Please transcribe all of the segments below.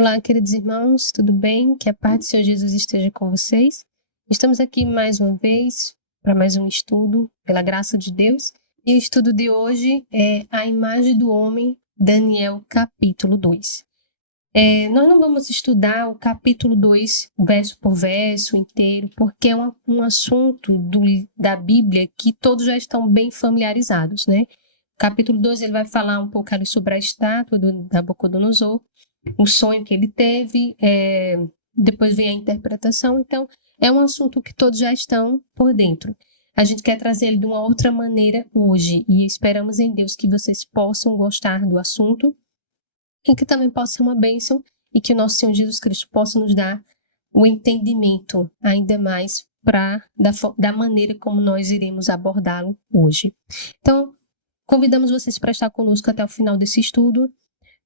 Olá, queridos irmãos, tudo bem? Que a paz do Senhor Jesus esteja com vocês. Estamos aqui mais uma vez para mais um estudo, pela graça de Deus. E o estudo de hoje é a imagem do homem, Daniel, capítulo 2. Nós não vamos estudar o capítulo 2, verso por verso inteiro, porque é um assunto da Bíblia que todos já estão bem familiarizados, né? O capítulo 2 ele vai falar um pouco ali sobre a estátua do Nabucodonosor, o sonho que ele teve, depois vem a interpretação, então é um assunto que todos já estão por dentro. A gente quer trazer ele de uma outra maneira hoje e esperamos em Deus que vocês possam gostar do assunto e que também possa ser uma bênção e que o nosso Senhor Jesus Cristo possa nos dar o entendimento ainda mais da maneira como nós iremos abordá-lo hoje. Então, convidamos vocês para estar conosco até o final desse estudo,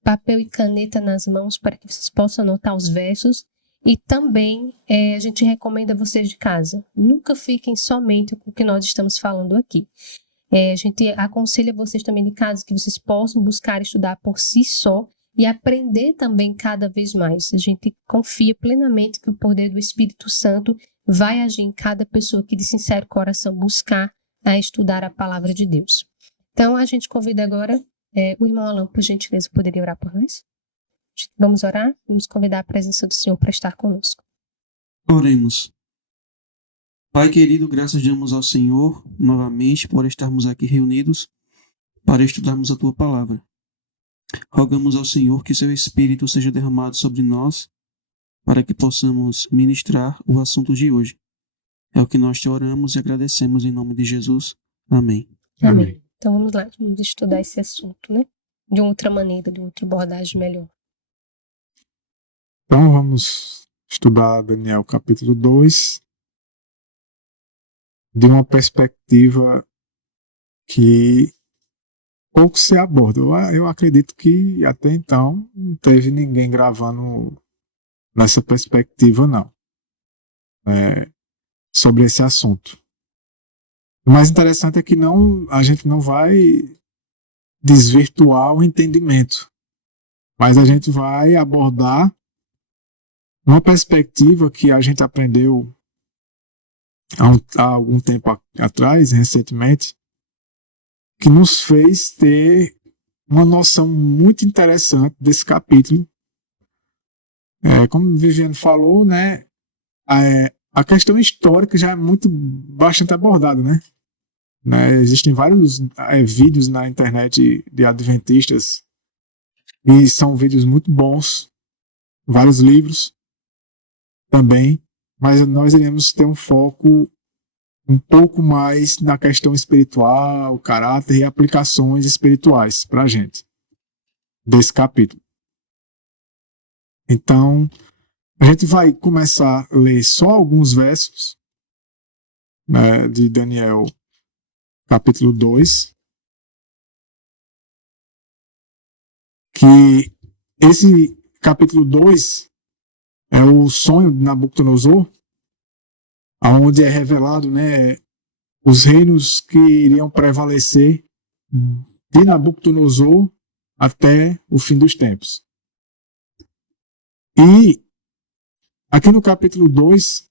papel e caneta nas mãos para que vocês possam anotar os versos e também a gente recomenda a vocês de casa, nunca fiquem somente com o que nós estamos falando aqui. A gente aconselha vocês também de casa que vocês possam buscar estudar por si só e aprender também cada vez mais. A gente confia plenamente que o poder do Espírito Santo vai agir em cada pessoa que de sincero coração buscar a estudar a palavra de Deus. Então a gente convida agora o irmão Alan, por gentileza, poderia orar por nós? Vamos orar? Vamos convidar a presença do Senhor para estar conosco. Oremos. Pai querido, graças damos ao Senhor novamente por estarmos aqui reunidos para estudarmos a Tua Palavra. Rogamos ao Senhor que Seu Espírito seja derramado sobre nós para que possamos ministrar o assunto de hoje. É o que nós te oramos e agradecemos em nome de Jesus. Amém. Amém. Então vamos lá, vamos estudar esse assunto, né? De outra maneira, de outra abordagem melhor. Então vamos estudar Daniel capítulo 2 de uma perspectiva que pouco se aborda. Eu acredito que até então não teve ninguém gravando nessa perspectiva não, sobre esse assunto. O mais interessante é que a gente não vai desvirtuar o entendimento, mas a gente vai abordar uma perspectiva que a gente aprendeu há algum tempo atrás, recentemente, que nos fez ter uma noção muito interessante desse capítulo. Como o Viviane falou, né, a questão histórica já é bastante abordada, né? Existem vários vídeos na internet de adventistas e são vídeos muito bons, vários livros também, mas nós iremos ter um foco um pouco mais na questão espiritual, caráter e aplicações espirituais para a gente, desse capítulo. Então, a gente vai começar a ler só alguns versos, né, de Daniel capítulo 2, que esse capítulo 2 é o sonho de Nabucodonosor, onde é revelado, né, os reinos que iriam prevalecer de Nabucodonosor até o fim dos tempos. E aqui no capítulo 2,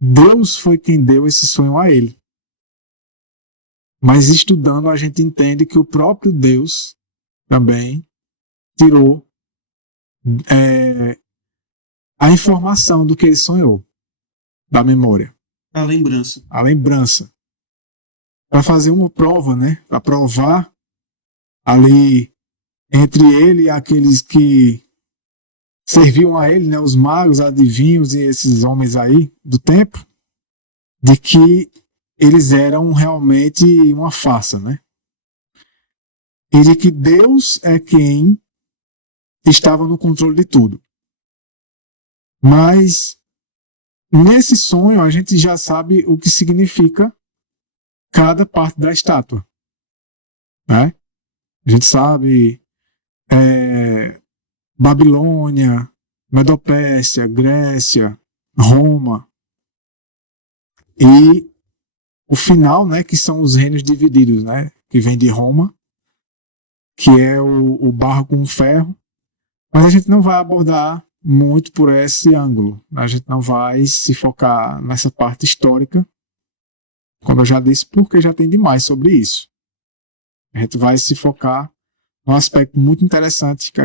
Deus foi quem deu esse sonho a ele. Mas estudando, a gente entende que o próprio Deus também tirou a informação do que ele sonhou, da memória. A lembrança. A lembrança. Para fazer uma prova, né? Para provar ali entre ele e aqueles que serviam a ele, né? Os magos, adivinhos e esses homens aí do tempo, de que eles eram realmente uma farsa, né? E de que Deus é quem estava no controle de tudo. Mas nesse sonho a gente já sabe o que significa cada parte da estátua, né? A gente sabe Babilônia, Medopécia, Grécia, Roma e o final, né, que são os reinos divididos, né, que vem de Roma, que é o barro com o ferro, Mas a gente não vai abordar muito por esse ângulo. A gente não vai se focar nessa parte histórica, como eu já disse, porque já tem demais sobre isso. A gente vai se focar num aspecto muito interessante que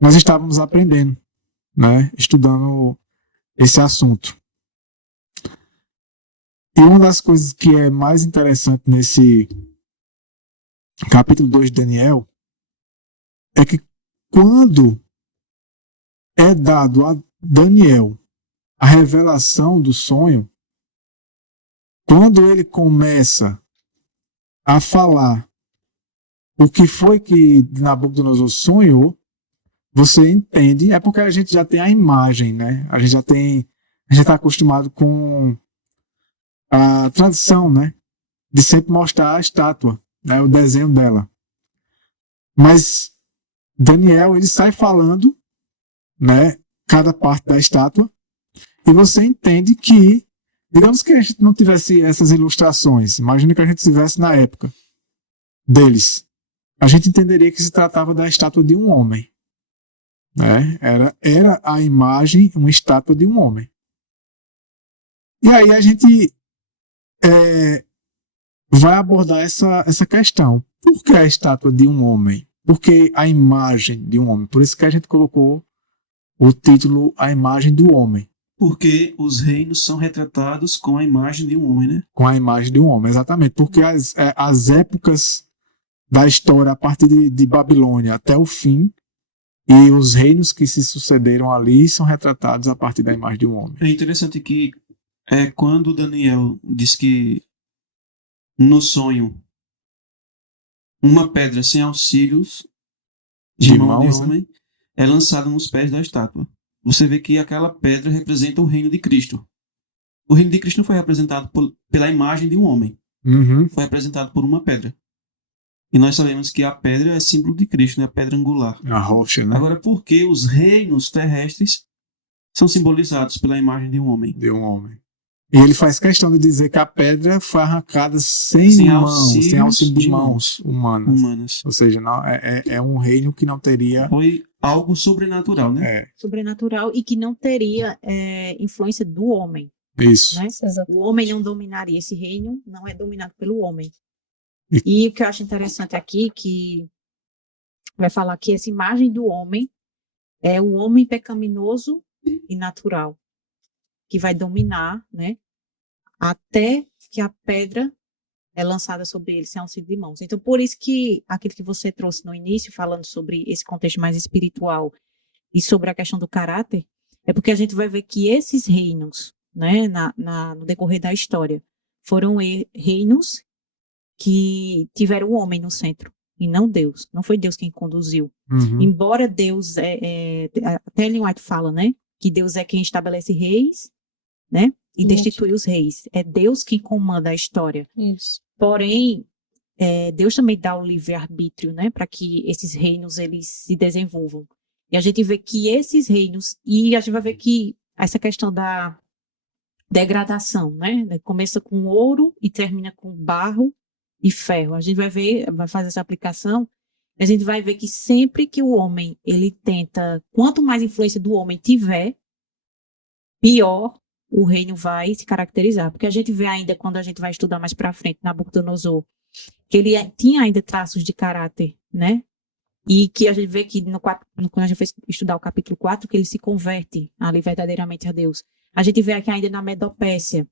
nós estávamos aprendendo, né, estudando esse assunto. E uma das coisas que é mais interessante nesse capítulo 2 de Daniel é que quando é dado a Daniel a revelação do sonho, quando ele começa a falar o que foi que Nabucodonosor sonhou, você entende, é porque a gente já tem a imagem, né? A gente está acostumado com a tradição, né? De sempre mostrar a estátua, né? O desenho dela. Mas Daniel, ele sai falando, né? Cada parte da estátua, e você entende que, digamos que a gente não tivesse essas ilustrações, imagina que a gente estivesse na época deles, a gente entenderia que se tratava da estátua de um homem, né? Era a imagem, uma estátua de um homem. E aí a gente vai abordar essa questão. Por que a estátua de um homem? Por que a imagem de um homem? Por isso que a gente colocou o título A Imagem do Homem. Porque os reinos são retratados com a imagem de um homem, né? Com a imagem de um homem, exatamente. Porque as épocas da história, a partir de Babilônia até o fim, e os reinos que se sucederam ali são retratados a partir da imagem de um homem. É interessante que quando Daniel diz que no sonho uma pedra sem auxílios de mão de homem é lançada nos pés da estátua. Você vê que aquela pedra representa o reino de Cristo. O reino de Cristo não foi representado pela imagem de um homem. Uhum. Foi representado por uma pedra. E nós sabemos que a pedra é símbolo de Cristo, né? A pedra angular. A rocha, né? Agora, por que os reinos terrestres são simbolizados pela imagem de um homem? De um homem. E ele faz questão de dizer que a pedra foi arrancada sem auxílio de mãos humanas. Ou seja, não, é um reino que não teria... Foi algo sobrenatural, né? Sobrenatural e que não teria influência do homem. Isso. Né? O homem não dominaria esse reino, não é dominado pelo homem. E o que eu acho interessante aqui, que vai falar que essa imagem do homem é o homem pecaminoso e natural, que vai dominar, né, até que a pedra é lançada sobre ele sem auxílio de mãos. Então, por isso que aquilo que você trouxe no início, falando sobre esse contexto mais espiritual e sobre a questão do caráter, é porque a gente vai ver que esses reinos, né, no decorrer da história, foram reinos que tiveram o homem no centro, e não Deus. Não foi Deus quem conduziu. Uhum. Embora Deus, até Ellen White fala, né, que Deus é quem estabelece reis, né, e destitui os reis. É Deus quem comanda a história. Isso. Porém, Deus também dá o livre-arbítrio, né, para que esses reinos eles se desenvolvam. E a gente vê que esses reinos, e a gente vai ver que essa questão da degradação, né, começa com ouro e termina com barro e ferro. A gente vai fazer essa aplicação, a gente vai ver que sempre que o homem, ele tenta, quanto mais influência do homem tiver, pior o reino vai se caracterizar. Porque a gente vê ainda, quando a gente vai estudar mais para frente, Nabucodonosor, que ele tinha ainda traços de caráter, né? E que a gente vê que quando a gente foi estudar o capítulo 4, que ele se converte ali verdadeiramente a Deus. A gente vê aqui ainda na Medopécia,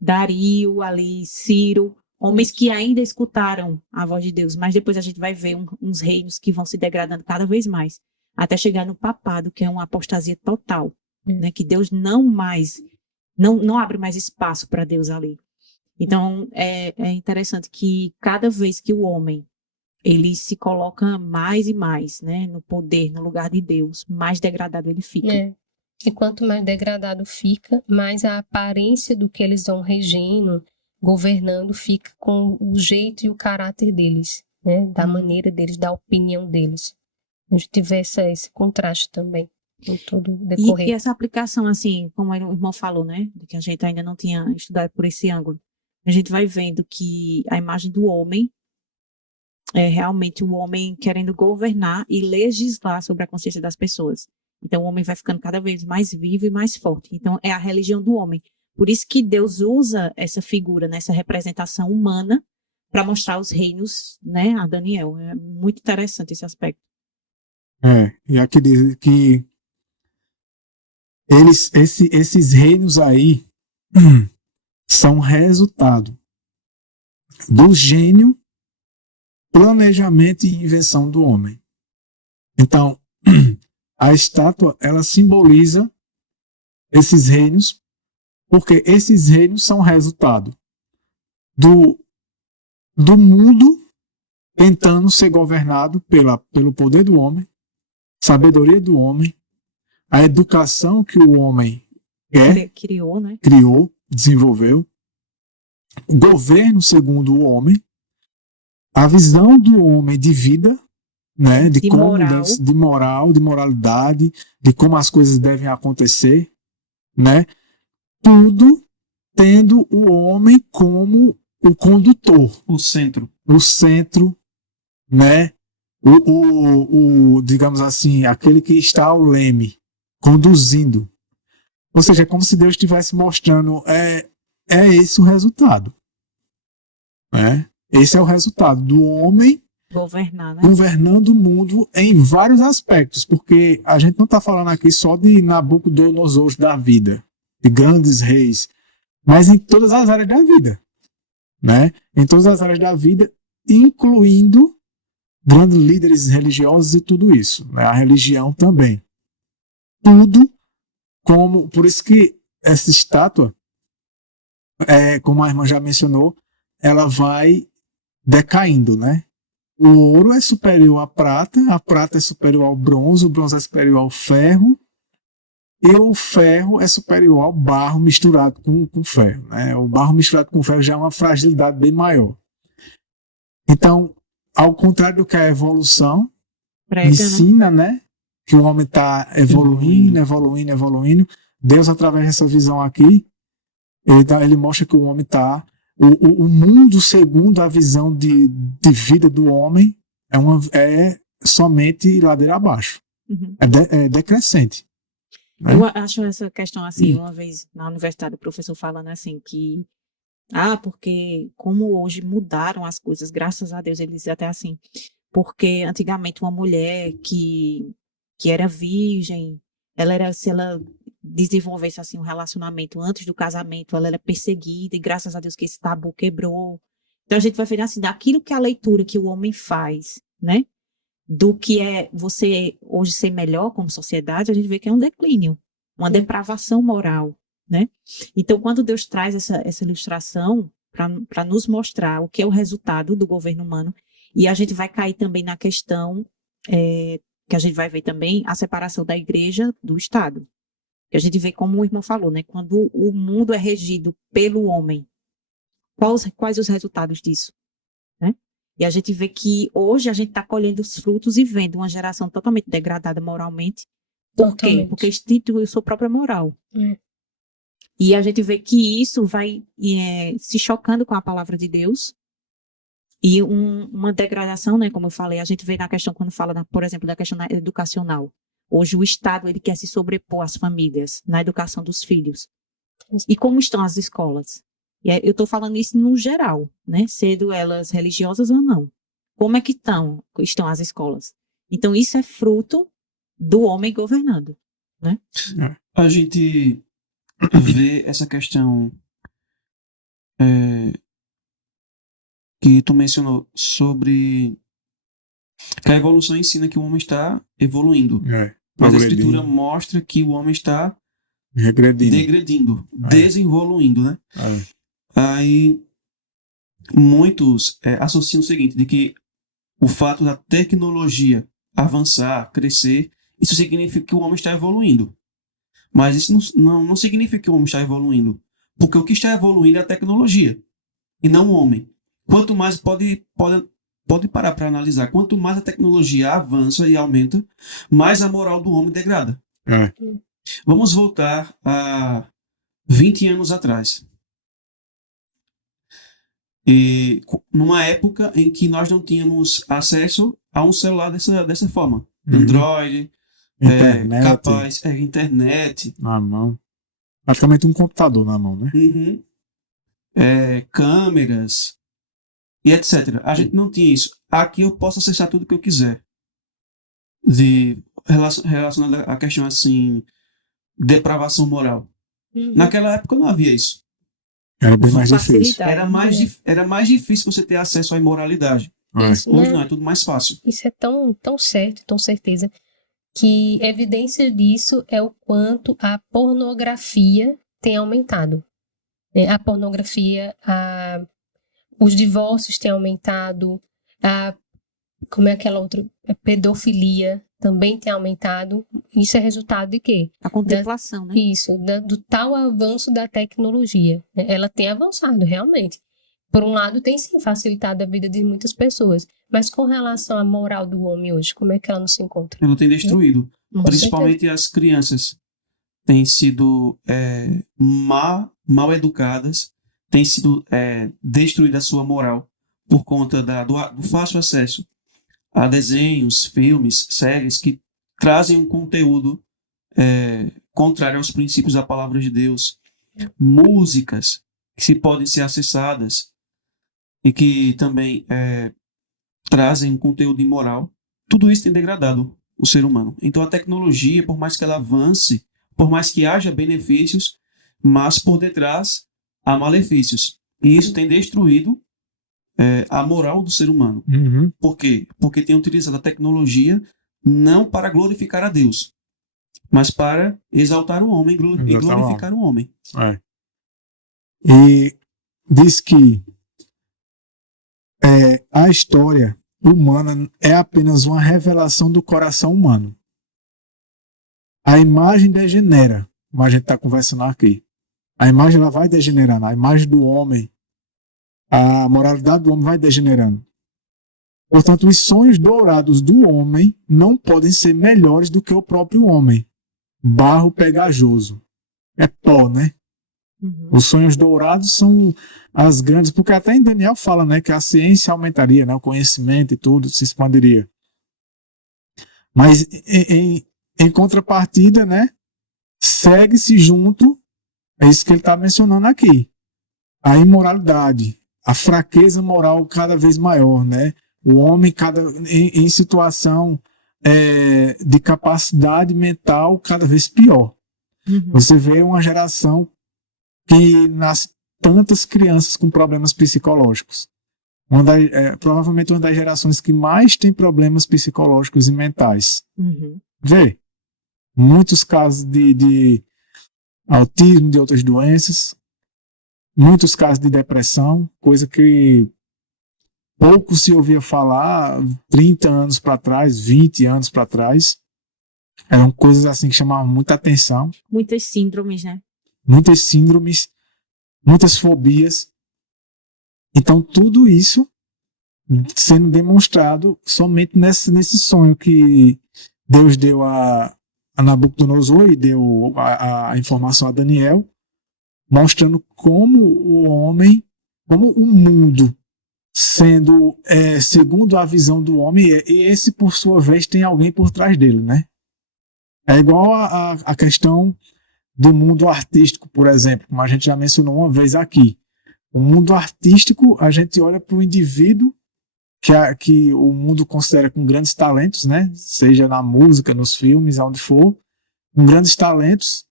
Dario ali, Ciro, homens que ainda escutaram a voz de Deus, mas depois a gente vai ver uns reinos que vão se degradando cada vez mais, até chegar no papado, que é uma apostasia total, né? Que Deus não abre mais espaço para Deus ali. Então, é interessante que cada vez que o homem ele se coloca mais e mais, né, no poder, no lugar de Deus, mais degradado ele fica. E quanto mais degradado fica, mais a aparência do que eles vão regendo, governando, fica com o jeito e o caráter deles, né, da maneira deles, da opinião deles. A gente vê esse contraste também em todo o decorrer. E essa aplicação, assim, como o irmão falou, né, de que a gente ainda não tinha estudado por esse ângulo, a gente vai vendo que a imagem do homem é realmente o homem querendo governar e legislar sobre a consciência das pessoas. Então o homem vai ficando cada vez mais vivo e mais forte. Então é a religião do homem. Por isso que Deus usa essa figura, né, essa representação humana, para mostrar os reinos, né, a Daniel. É muito interessante esse aspecto. E aqui diz que esses reinos aí são resultado do gênio, planejamento e invenção do homem. Então, a estátua, ela simboliza esses reinos, porque esses reinos são resultado do mundo tentando ser governado pelo poder do homem, sabedoria do homem, a educação que o homem criou, né? Desenvolveu, o governo segundo o homem, a visão do homem de vida, né, de como moral. De moral, de moralidade, de como as coisas devem acontecer, né? Tudo tendo o homem como o condutor, O centro, né? Digamos assim, aquele que está ao leme, conduzindo. Ou seja, é como se Deus estivesse mostrando, é esse o resultado, né? Esse é o resultado do homem governar, né? Governando o mundo em vários aspectos, porque a gente não está falando aqui só de Nabucodonosor da vida, de grandes reis, mas em todas as áreas da vida, né? Em todas as áreas da vida, incluindo grandes líderes religiosos e tudo isso, né? A religião também. Tudo por isso que essa estátua, como a irmã já mencionou, ela vai decaindo, né? O ouro é superior à prata, a prata é superior ao bronze, o bronze é superior ao ferro, e o ferro é superior ao barro misturado com ferro, né? O barro misturado com ferro já é uma fragilidade bem maior. Então, ao contrário do que a evolução ensina, né? Que o homem está evoluindo. Deus, através dessa visão aqui, ele mostra que o homem está... O mundo, segundo a visão de vida do homem, é somente ladeira abaixo. Uhum. É decrescente. Né? Eu acho essa questão assim, uma vez na universidade o professor falando assim que porque como hoje mudaram as coisas, graças a Deus, ele dizia até assim, porque antigamente uma mulher que era virgem, se ela desenvolvesse assim um relacionamento antes do casamento, ela era perseguida, e graças a Deus que esse tabu quebrou. Então a gente vai ver assim, daquilo que a leitura que o homem faz, né, do que é você hoje ser melhor como sociedade, a gente vê que é um declínio, uma depravação moral, né? Então quando Deus traz essa ilustração para nos mostrar o que é o resultado do governo humano, e a gente vai cair também na questão que a gente vai ver também, a separação da igreja do Estado. Que a gente vê como o irmão falou, né? Quando o mundo é regido pelo homem, quais os resultados disso? Né? E a gente vê que hoje a gente está colhendo os frutos e vendo uma geração totalmente degradada moralmente. Por quê? Porque instituiu sua própria moral. E a gente vê que isso vai se chocando com a palavra de Deus. E uma degradação, né? Como eu falei, a gente vê na questão, quando fala, por exemplo, da questão educacional. Hoje o Estado ele quer se sobrepor às famílias, na educação dos filhos. E como estão as escolas? Eu estou falando isso no geral, né? Sendo elas religiosas ou não. Como é que estão as escolas? Então isso é fruto do homem governando, né? A gente vê essa questão que tu mencionou sobre que a evolução ensina que o homem está evoluindo. Mas a escritura mostra que o homem está degredindo, desenvoluindo, né? Aí muitos associam o seguinte, de que o fato da tecnologia avançar, crescer, isso significa que o homem está evoluindo. Mas isso não significa que o homem está evoluindo, porque o que está evoluindo é a tecnologia, e não o homem. Quanto mais pode parar para analisar, quanto mais a tecnologia avança e aumenta, mais a moral do homem degrada. Vamos voltar a 20 anos atrás. E numa época em que nós não tínhamos acesso a um celular dessa forma. Uhum. Android, Internet capaz, internet, na mão. Praticamente um computador na mão, né? uhum, câmeras e etc. A gente não tinha isso. Aqui eu posso acessar tudo que eu quiser. Relacionado à questão assim, depravação moral. Uhum. Naquela época não havia isso. Era bem mais difícil. Facilidade. Era mais difícil você ter acesso à imoralidade. Isso, Hoje né? não, é tudo mais fácil. Isso é tão certo, tão certeza, que evidência disso é o quanto a pornografia tem aumentado. A pornografia, os divórcios têm aumentado, como é aquela outra? A pedofilia também tem aumentado. Isso é resultado de quê? A contemplação, né? Isso, do tal avanço da tecnologia. Ela tem avançado, realmente. Por um lado, tem sim facilitado a vida de muitas pessoas, mas com relação à moral do homem hoje, como é que ela não se encontra? Ela tem destruído. Com Principalmente as crianças têm sido mal educadas, têm sido destruída a sua moral por conta do fácil acesso a desenhos, filmes, séries que trazem um conteúdo contrário aos princípios da palavra de Deus, músicas que podem ser acessadas e que também trazem um conteúdo imoral. Tudo isso tem degradado o ser humano. Então a tecnologia, por mais que ela avance, por mais que haja benefícios, mas por detrás há malefícios. E isso tem destruído a moral do ser humano. Uhum. Por quê? Porque tem utilizado a tecnologia não para glorificar a Deus, mas para exaltar o homem e glorificar o homem. E diz que a história humana é apenas uma revelação do coração humano. A imagem degenera, como a gente está conversando aqui. A imagem ela vai degenerando, a imagem do homem, a moralidade do homem vai degenerando. Portanto, os sonhos dourados do homem não podem ser melhores do que o próprio homem. Barro pegajoso. É pó, né? Uhum. Os sonhos dourados são as grandes, porque até em Daniel fala, né, que a ciência aumentaria, né, o conhecimento e tudo se expandiria. Mas em contrapartida, né, segue-se junto, é isso que ele está mencionando aqui, a imoralidade, a fraqueza moral cada vez maior, né, o homem em situação de capacidade mental cada vez pior. Uhum. Você vê uma geração que nasce tantas crianças com problemas psicológicos. Provavelmente uma das gerações que mais tem problemas psicológicos e mentais. Uhum. Vê, muitos casos de autismo, de outras doenças, muitos casos de depressão, coisa que pouco se ouvia falar 30 anos para trás, 20 anos para trás. Eram coisas assim que chamavam muita atenção. Muitas síndromes, né? Muitas síndromes, muitas fobias. Então, tudo isso sendo demonstrado somente nesse sonho que Deus deu a Nabucodonosor e deu a informação a Daniel, mostrando como o homem, como o mundo, sendo segundo a visão do homem, e esse, por sua vez, tem alguém por trás dele, né? É igual a questão do mundo artístico, por exemplo, como a gente já mencionou uma vez aqui. O mundo artístico, a gente olha para o indivíduo que o mundo considera com grandes talentos, né? Seja na música, nos filmes, onde for, com grandes talentos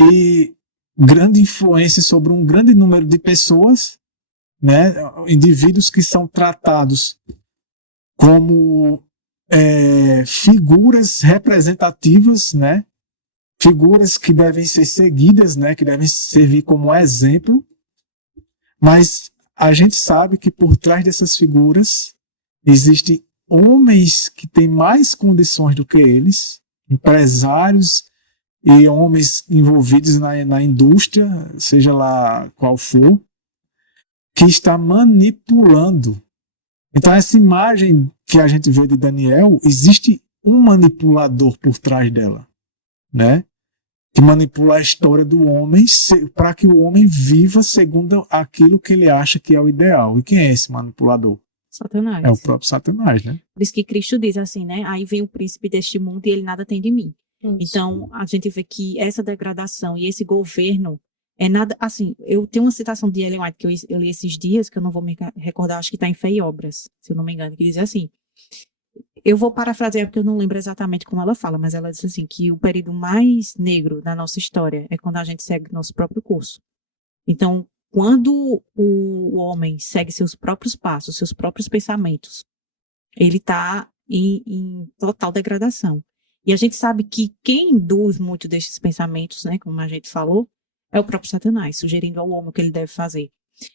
e grande influência sobre um grande número de pessoas, né? Indivíduos que são tratados como figuras representativas, né? Figuras que devem ser seguidas, né? Que devem servir como exemplo, mas a gente sabe que por trás dessas figuras existem homens que têm mais condições do que eles, empresários e homens envolvidos na indústria, seja lá qual for, que está manipulando. Então, essa imagem que a gente vê de Daniel, existe um manipulador por trás dela, né? que manipula a história do homem para que o homem viva segundo aquilo que ele acha que é o ideal. E quem é esse manipulador? Satanás. É o próprio Satanás, né? Por isso que Cristo diz assim, né? Aí vem o príncipe deste mundo e ele nada tem de mim. Isso. Então, a gente vê que essa degradação e esse governo é nada... Assim, eu tenho uma citação de Ellen White que eu li esses dias, que eu não vou me recordar, acho que está em Fé e Obras, se eu não me engano, que diz assim... Eu vou parafrasear porque eu não lembro exatamente como ela fala, mas ela diz assim, que o período mais negro da nossa história é quando a gente segue nosso próprio curso. Então, quando o homem segue seus próprios passos, seus próprios pensamentos, ele está em total degradação. E a gente sabe que quem induz muito desses pensamentos, né, como a gente falou, é o próprio Satanás, sugerindo ao homem o que ele deve fazer.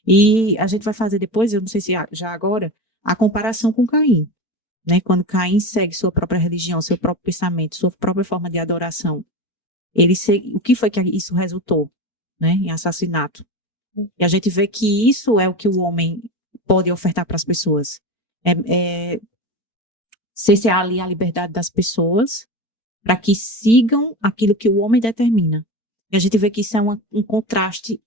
E a gente vai fazer depois, eu não sei se já agora, a comparação com Caim. Né? Quando Caim segue sua própria religião, seu próprio pensamento, sua própria forma de adoração, o que foi que isso resultou? Né? Em assassinato. E a gente vê que isso é o que o homem pode ofertar para as pessoas. Cercear ali a liberdade das pessoas para que sigam aquilo que o homem determina. E a gente vê que isso é um contraste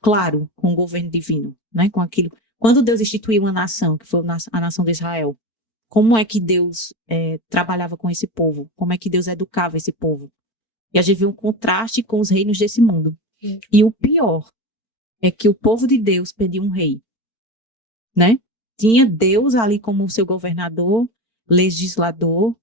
claro com o governo divino. Né? Com aquilo. Quando Deus instituiu uma nação, que foi a nação de Israel, como é que Deus trabalhava com esse povo? Como é que Deus educava esse povo? E a gente vê um contraste com os reinos desse mundo. E o pior é que o povo de Deus pediu um rei. Né? Tinha Deus ali como seu governador, legislador,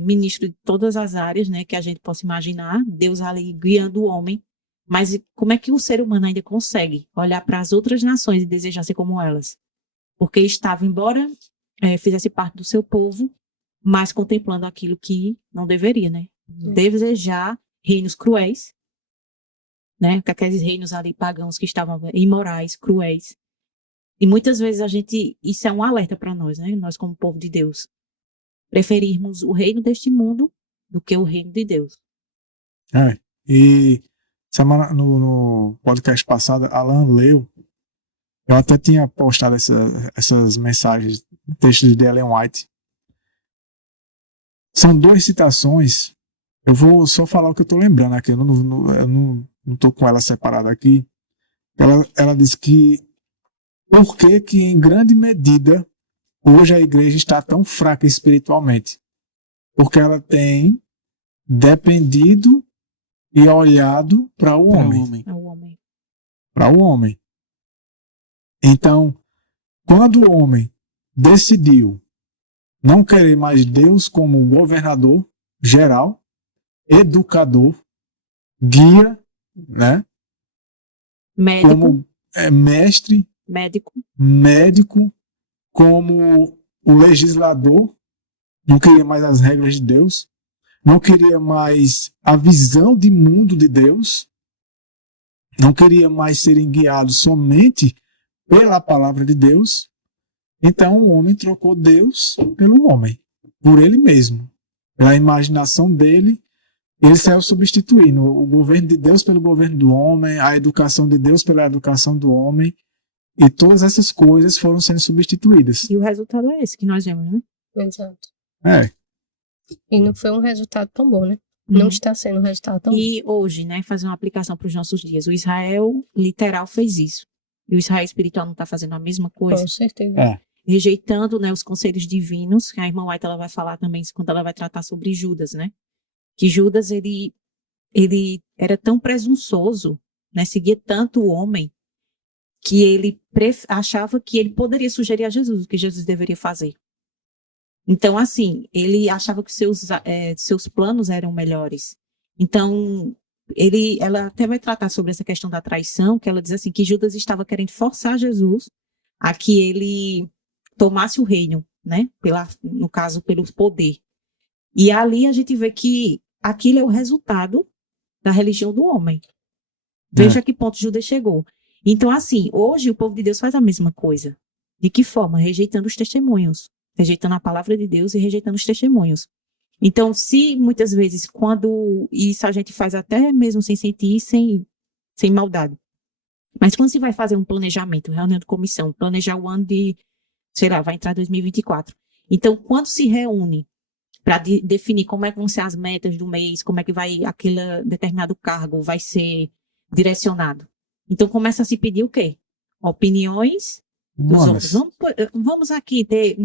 ministro de todas as áreas, né, que a gente possa imaginar. Deus ali guiando o homem. Mas como é que o ser humano ainda consegue olhar para as outras nações e desejar ser como elas? Porque estava, embora... fizesse parte do seu povo, mas contemplando aquilo que não deveria, né? Desejar reinos cruéis, né? Aqueles reinos ali pagãos que estavam imorais, cruéis. E muitas vezes isso é um alerta para nós, né? Nós como povo de Deus, preferirmos o reino deste mundo do que o reino de Deus. E semana no podcast passado, Alan leu. Eu até tinha postado essas mensagens, textos de Ellen White. São duas citações. Eu vou só falar o que eu estou lembrando aqui. Eu não estou com ela separada aqui. Ela diz que por que em grande medida hoje a igreja está tão fraca espiritualmente? Porque ela tem dependido e olhado para o homem. Para o homem. Então, quando o homem decidiu não querer mais Deus como governador geral, educador, guia, né? Médico. Como mestre, médico, como o legislador, não queria mais as regras de Deus, não queria mais a visão de mundo de Deus, não queria mais serem guiados somente pela palavra de Deus. Então o homem trocou Deus pelo homem, por ele mesmo, pela imaginação dele. Ele saiu substituindo o governo de Deus pelo governo do homem, a educação de Deus pela educação do homem, e todas essas coisas foram sendo substituídas. E o resultado é esse que nós vemos, né? Exato. E não foi um resultado tão bom, né? Não está sendo um resultado tão bom. E hoje, né, fazer uma aplicação para os nossos dias. O Israel literal fez isso. E o Israel espiritual não está fazendo a mesma coisa? Com certeza. Rejeitando, né, os conselhos divinos, que a irmã White ela vai falar também quando ela vai tratar sobre Judas, né? Que Judas, ele era tão presunçoso, né, seguia tanto o homem, que ele achava que ele poderia sugerir a Jesus o que Jesus deveria fazer. Então, assim, ele achava que seus planos eram melhores. Então, ela até vai tratar sobre essa questão da traição, que ela diz assim, que Judas estava querendo forçar Jesus a que ele tomasse o reino, né? No caso, pelo poder. E ali a gente vê que aquilo é o resultado da religião do homem. Veja a que ponto Judas chegou. Então, assim, hoje o povo de Deus faz a mesma coisa. De que forma? Rejeitando os testemunhos. Rejeitando a palavra de Deus e rejeitando os testemunhos. Então, se muitas vezes, quando isso a gente faz até mesmo sem sentir, sem maldade. Mas quando se vai fazer um planejamento, reunião de comissão, planejar o ano de, sei lá, vai entrar 2024. Então, quando se reúne para definir como é que vão ser as metas do mês, como é que vai aquele determinado cargo vai ser direcionado. Então começa a se pedir o quê? Opiniões dos homens. Vamos aqui ter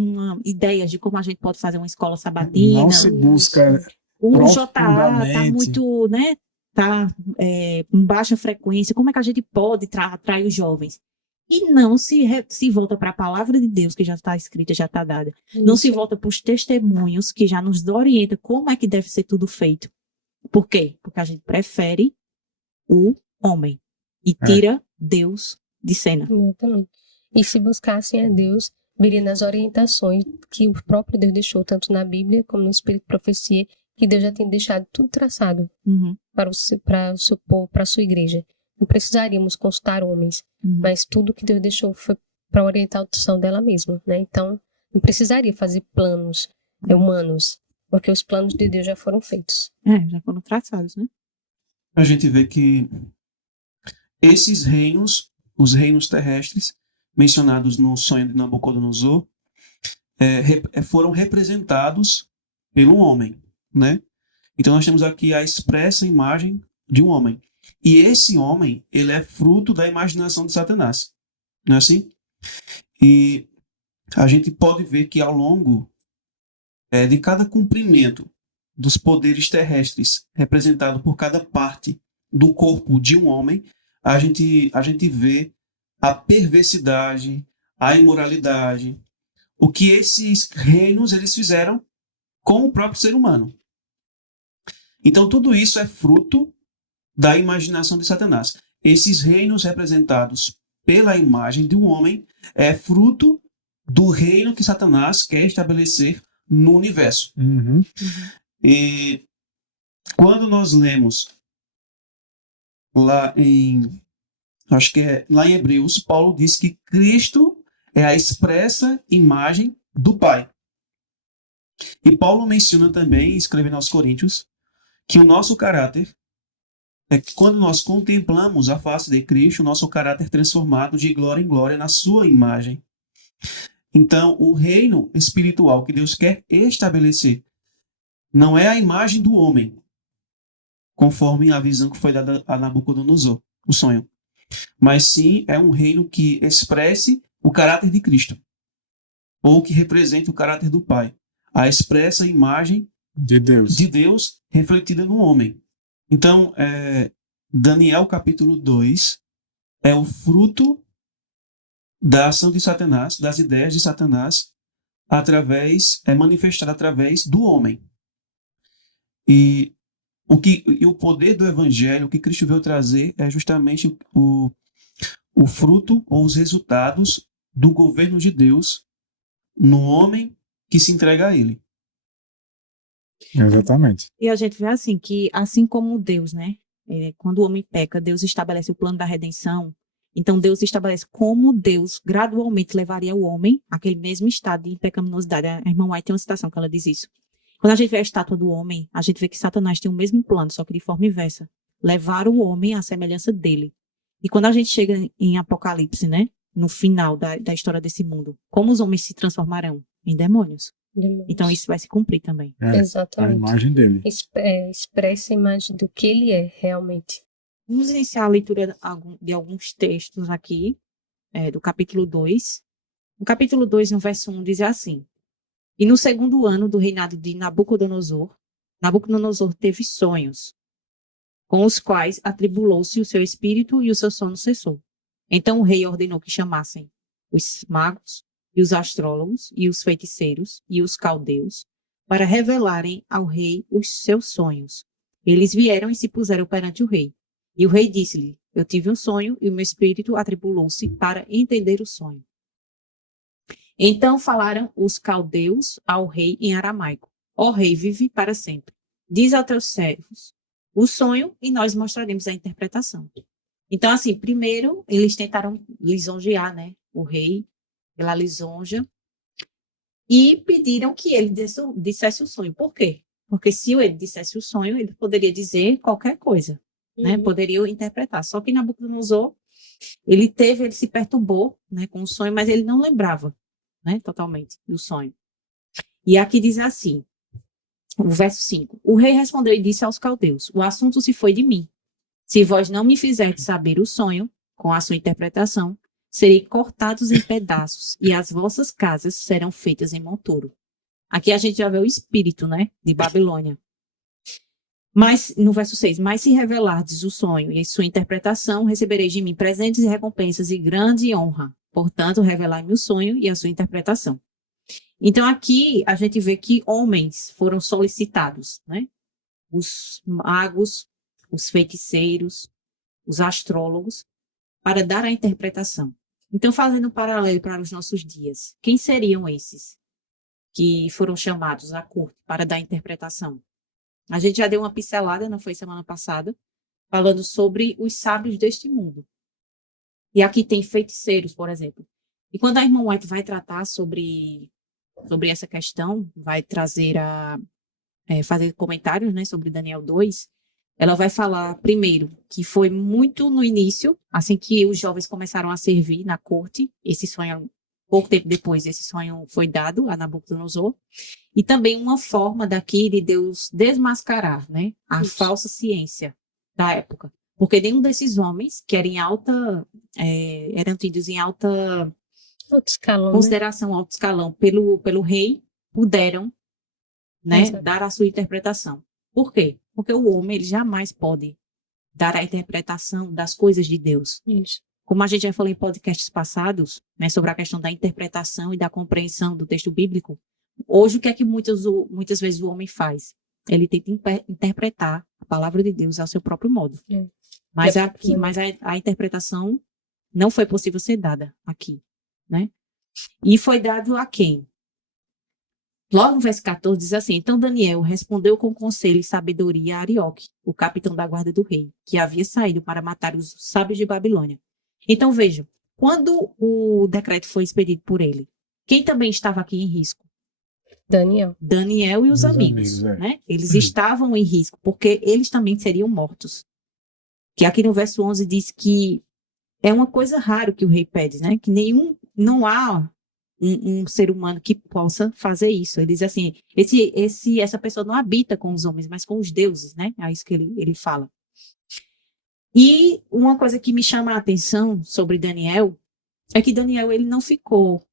ideias de como a gente pode fazer uma escola sabatina. Não se busca o JA está profundamente. muito, né? Está com baixa frequência. Como é que a gente pode atrair os jovens? E não se volta para a palavra de Deus, que já está escrita, já está dada. Não se volta para os testemunhos, que já nos orienta como é que deve ser tudo feito. Por quê? Porque a gente prefere o homem e tira Deus de cena. Exatamente. E se buscassem a Deus, viria nas orientações que o próprio Deus deixou, tanto na Bíblia como no Espírito de Profecia, que Deus já tem deixado tudo traçado para o seu povo, para a sua igreja. Não precisaríamos consultar homens, mas tudo que Deus deixou foi para orientar a opção dela mesma, né? Então, não precisaria fazer planos humanos, porque os planos de Deus já foram feitos. Já foram traçados, né? A gente vê que esses reinos, os reinos terrestres, mencionados no sonho de Nabucodonosor, foram representados pelo homem, né? Então nós temos aqui a expressa imagem de um homem. E esse homem, ele é fruto da imaginação de Satanás. Não é assim? E a gente pode ver que ao longo de cada cumprimento dos poderes terrestres representado por cada parte do corpo de um homem, a gente vê a perversidade, a imoralidade, o que esses reinos eles fizeram com o próprio ser humano. Então tudo isso é fruto da imaginação de Satanás. Esses reinos representados pela imagem de um homem é fruto do reino que Satanás quer estabelecer no universo. E quando nós lemos lá em Hebreus, Paulo diz que Cristo é a expressa imagem do Pai. E Paulo menciona também, escrevendo aos Coríntios, que o nosso caráter é que quando nós contemplamos a face de Cristo, o nosso caráter é transformado de glória em glória na sua imagem. Então, o reino espiritual que Deus quer estabelecer não é a imagem do homem, conforme a visão que foi dada a Nabucodonosor, o sonho, mas sim é um reino que expresse o caráter de Cristo, ou que represente o caráter do Pai, a expressa imagem de Deus refletida no homem. Então, Daniel capítulo 2 é o fruto da ação de Satanás, das ideias de Satanás, manifestada através do homem. E o poder do evangelho, o que Cristo veio trazer, é justamente o fruto ou os resultados do governo de Deus no homem que se entrega a ele. Exatamente. E a gente vê assim, que assim como Deus, né? Quando o homem peca, Deus estabelece o plano da redenção. Então Deus estabelece como Deus gradualmente levaria o homem àquele mesmo estado de pecaminosidade. A irmã White tem uma citação que ela diz isso. Quando a gente vê a estátua do homem, a gente vê que Satanás tem o mesmo plano, só que de forma inversa. Levar o homem à semelhança dele. E quando a gente chega em Apocalipse, né? No final da história desse mundo, como os homens se transformarão? Em demônios. Então isso vai se cumprir também. Exatamente. A imagem dele. Expressa a imagem do que ele é realmente. Vamos iniciar a leitura de alguns textos aqui, do capítulo 2. No capítulo 2, no verso 1, diz assim: E no segundo ano do reinado de Nabucodonosor, Nabucodonosor teve sonhos, com os quais atribulou-se o seu espírito e o seu sono cessou. Então o rei ordenou que chamassem os magos, e os astrólogos, e os feiticeiros, e os caldeus, para revelarem ao rei os seus sonhos. Eles vieram e se puseram perante o rei. E o rei disse-lhe: Eu tive um sonho, e o meu espírito atribulou-se para entender o sonho. Então falaram os caldeus ao rei em aramaico: Ó rei, vive para sempre. Diz a teus servos o sonho, e nós mostraremos a interpretação. Então, assim, primeiro, eles tentaram lisonjear, né, o rei, pela lisonja, e pediram que ele dissesse o sonho. Por quê? Porque se ele dissesse o sonho, ele poderia dizer qualquer coisa, né? Poderia interpretar. Só que Nabucodonosor, ele se perturbou, né, com o sonho, mas ele não lembrava, né, totalmente do sonho. E aqui diz assim: O verso 5. O rei respondeu e disse aos caldeus: o assunto se foi de mim. Se vós não me fizerdes saber o sonho, com a sua interpretação, serei cortados em pedaços, e as vossas casas serão feitas em monturo. Aqui a gente já vê o espírito, né, de Babilônia. Mas, no verso 6, mas se revelardes o sonho e sua interpretação, recebereis de mim presentes e recompensas e grande honra. Portanto, revelai-me o sonho e a sua interpretação. Então, aqui a gente vê que homens foram solicitados, né? Os magos, os feiticeiros, os astrólogos, para dar a interpretação. Então, fazendo um paralelo para os nossos dias, quem seriam esses que foram chamados à corte para dar a interpretação? A gente já deu uma pincelada, não foi semana passada, falando sobre os sábios deste mundo. E aqui tem feiticeiros, por exemplo. E quando a irmã White vai tratar sobre essa questão, vai trazer fazer comentários, né, sobre Daniel 2, ela vai falar, primeiro, que foi muito no início, assim que os jovens começaram a servir na corte, esse sonho, pouco tempo depois, esse sonho foi dado a Nabucodonosor, e também uma forma daqui de Deus desmascarar, né, a falsa ciência da época. Porque nenhum desses homens, que eram tidos em alta consideração, né? Alto escalão, pelo rei, puderam, né, dar a sua interpretação. Por quê? Porque o homem ele jamais pode dar a interpretação das coisas de Deus. Isso. Como a gente já falou em podcasts passados, né, sobre a questão da interpretação e da compreensão do texto bíblico, hoje o que é que muitas vezes o homem faz? Ele tenta interpretar a palavra de Deus ao seu próprio modo. Mas a interpretação não foi possível ser dada aqui, né? E foi dado a quem? Logo no verso 14 diz assim: então Daniel respondeu com conselho e sabedoria a Arioque, o capitão da guarda do rei, que havia saído para matar os sábios de Babilônia. Então vejam, quando o decreto foi expedido por ele, quem também estava aqui em risco? Daniel e os amigos, né? Eles estavam em risco, porque eles também seriam mortos. Que aqui no verso 11 diz que é uma coisa rara que o rei pede, né? Que não há um ser humano que possa fazer isso. Ele diz assim, essa pessoa não habita com os homens, mas com os deuses, né? É isso que ele fala. E uma coisa que me chama a atenção sobre Daniel é que Daniel ele não ficou,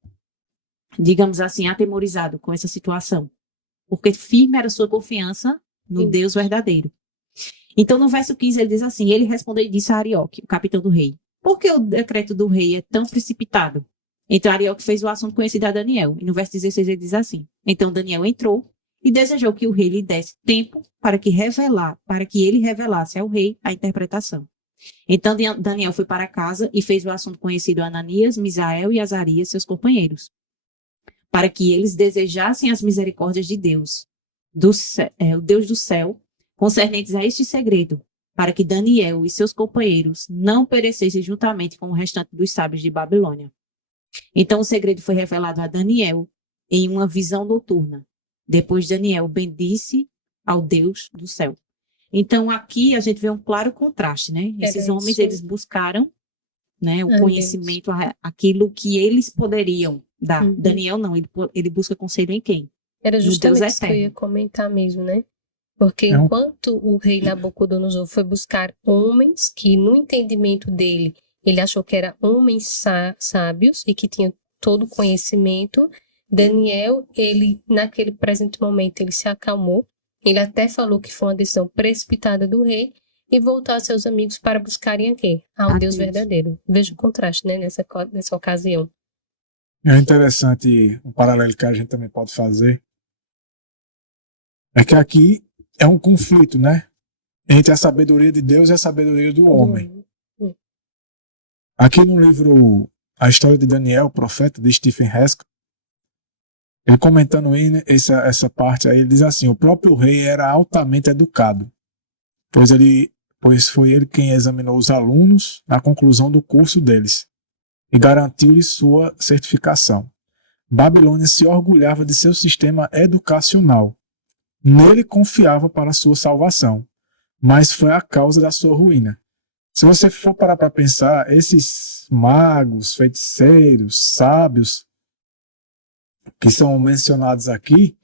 digamos assim, atemorizado com essa situação, porque firme era sua confiança no Deus verdadeiro. Então, no verso 15, ele diz assim, ele respondeu e disse a Arioque, o capitão do rei: por que o decreto do rei é tão precipitado? Então, Arioque fez o assunto conhecido a Daniel. E no verso 16, ele diz assim: então Daniel entrou e desejou que o rei lhe desse tempo para que ele revelasse ao rei a interpretação. Então, Daniel foi para casa e fez o assunto conhecido a Ananias, Misael e Azarias, seus companheiros, para que eles desejassem as misericórdias de Deus, o Deus do céu, concernentes a este segredo, para que Daniel e seus companheiros não perecessem juntamente com o restante dos sábios de Babilônia. Então o segredo foi revelado a Daniel em uma visão noturna. Depois Daniel bendisse ao Deus do céu. Então aqui a gente vê um claro contraste, né? Esses homens, eles buscaram, né, o conhecimento, aquilo que eles poderiam dar. Daniel não, ele busca conselho em quem? Era justamente isso que eu ia comentar mesmo, né? Porque enquanto o rei Nabucodonosor foi buscar homens que, no entendimento dele, ele achou que eram homens sábios e que tinham todo o conhecimento, Daniel, ele, naquele presente momento, ele se acalmou. Ele até falou que foi uma decisão precipitada do rei e voltou a seus amigos para buscarem a quê? Ao Deus verdadeiro. Veja o contraste, né, nessa ocasião. É interessante um paralelo que a gente também pode fazer. É que aqui é um conflito, né? Entre a sabedoria de Deus e a sabadoria do homem. Aqui no livro A História de Daniel, o Profeta, de Stephen Haskell, ele comentando essa parte aí, ele diz assim: o próprio rei era altamente educado, pois foi ele quem examinou os alunos na conclusão do curso deles e garantiu-lhes sua certificação. Babilônia se orgulhava de seu sistema educacional. Nele confiava para sua salvação, mas foi a causa da sua ruína. Se você for parar para pensar, esses magos, feiticeiros, sábios, que são mencionados aqui,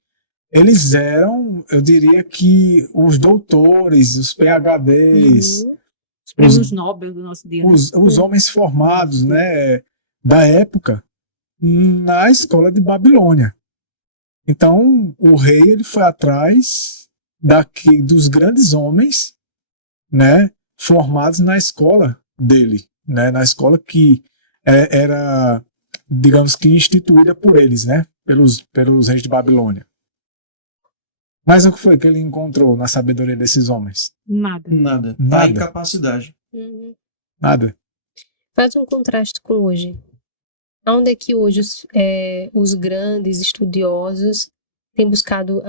eles eram, eu diria que os doutores, os PhDs, Uhum. Os prêmios Nobel do nosso dia. Né? os homens formados, né, da época, na escola de Babilônia. Então, o rei ele foi atrás dos grandes homens, né, formados na escola dele, né, na escola que era, digamos que instituída por eles, né, pelos reis de Babilônia. Mas o que foi que ele encontrou na sabedoria desses homens? Nada. Nada. A Nada. incapacidade. Uhum. Nada. Faz um contraste com hoje. Onde é que hoje os grandes estudiosos têm buscado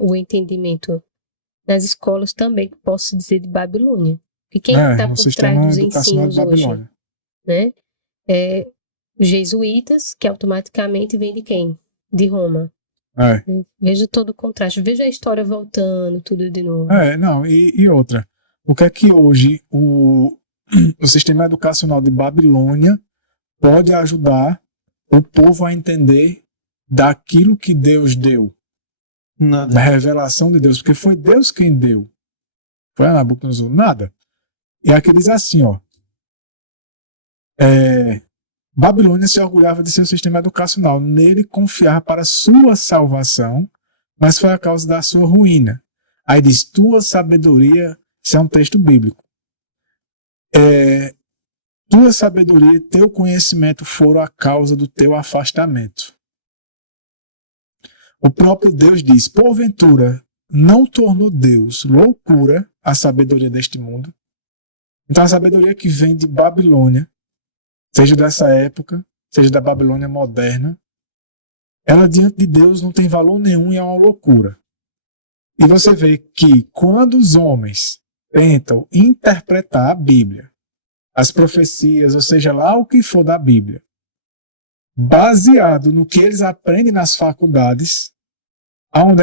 o entendimento? Nas escolas também, posso dizer, de Babilônia. E quem está No por sistema trás dos educacional de ensinos hoje? Babilônia. Né? Os jesuítas, que automaticamente vem de quem? De Roma. É. Veja todo o contraste. Veja a história voltando, tudo de novo. Não, e outra. O que é que hoje o sistema educacional de Babilônia pode ajudar o povo a entender daquilo que Deus deu, da Nada. revelação de Deus, porque foi Deus quem deu. Foi a Nabucodonosor, nada. E aqui diz assim, ó. Babilônia se orgulhava de seu sistema educacional, nele confiava para sua salvação, mas foi a causa da sua ruína. Aí diz, tua sabedoria, isso é um texto bíblico. Tua sabedoria e teu conhecimento foram a causa do teu afastamento. O próprio Deus diz, porventura, não tornou Deus loucura a sabedoria deste mundo? Então a sabedoria que vem de Babilônia, seja dessa época, seja da Babilônia moderna, ela diante de Deus não tem valor nenhum e é uma loucura. E você vê que quando os homens tentam interpretar a Bíblia, as profecias, ou seja lá o que for da Bíblia, baseado no que eles aprendem nas faculdades, o que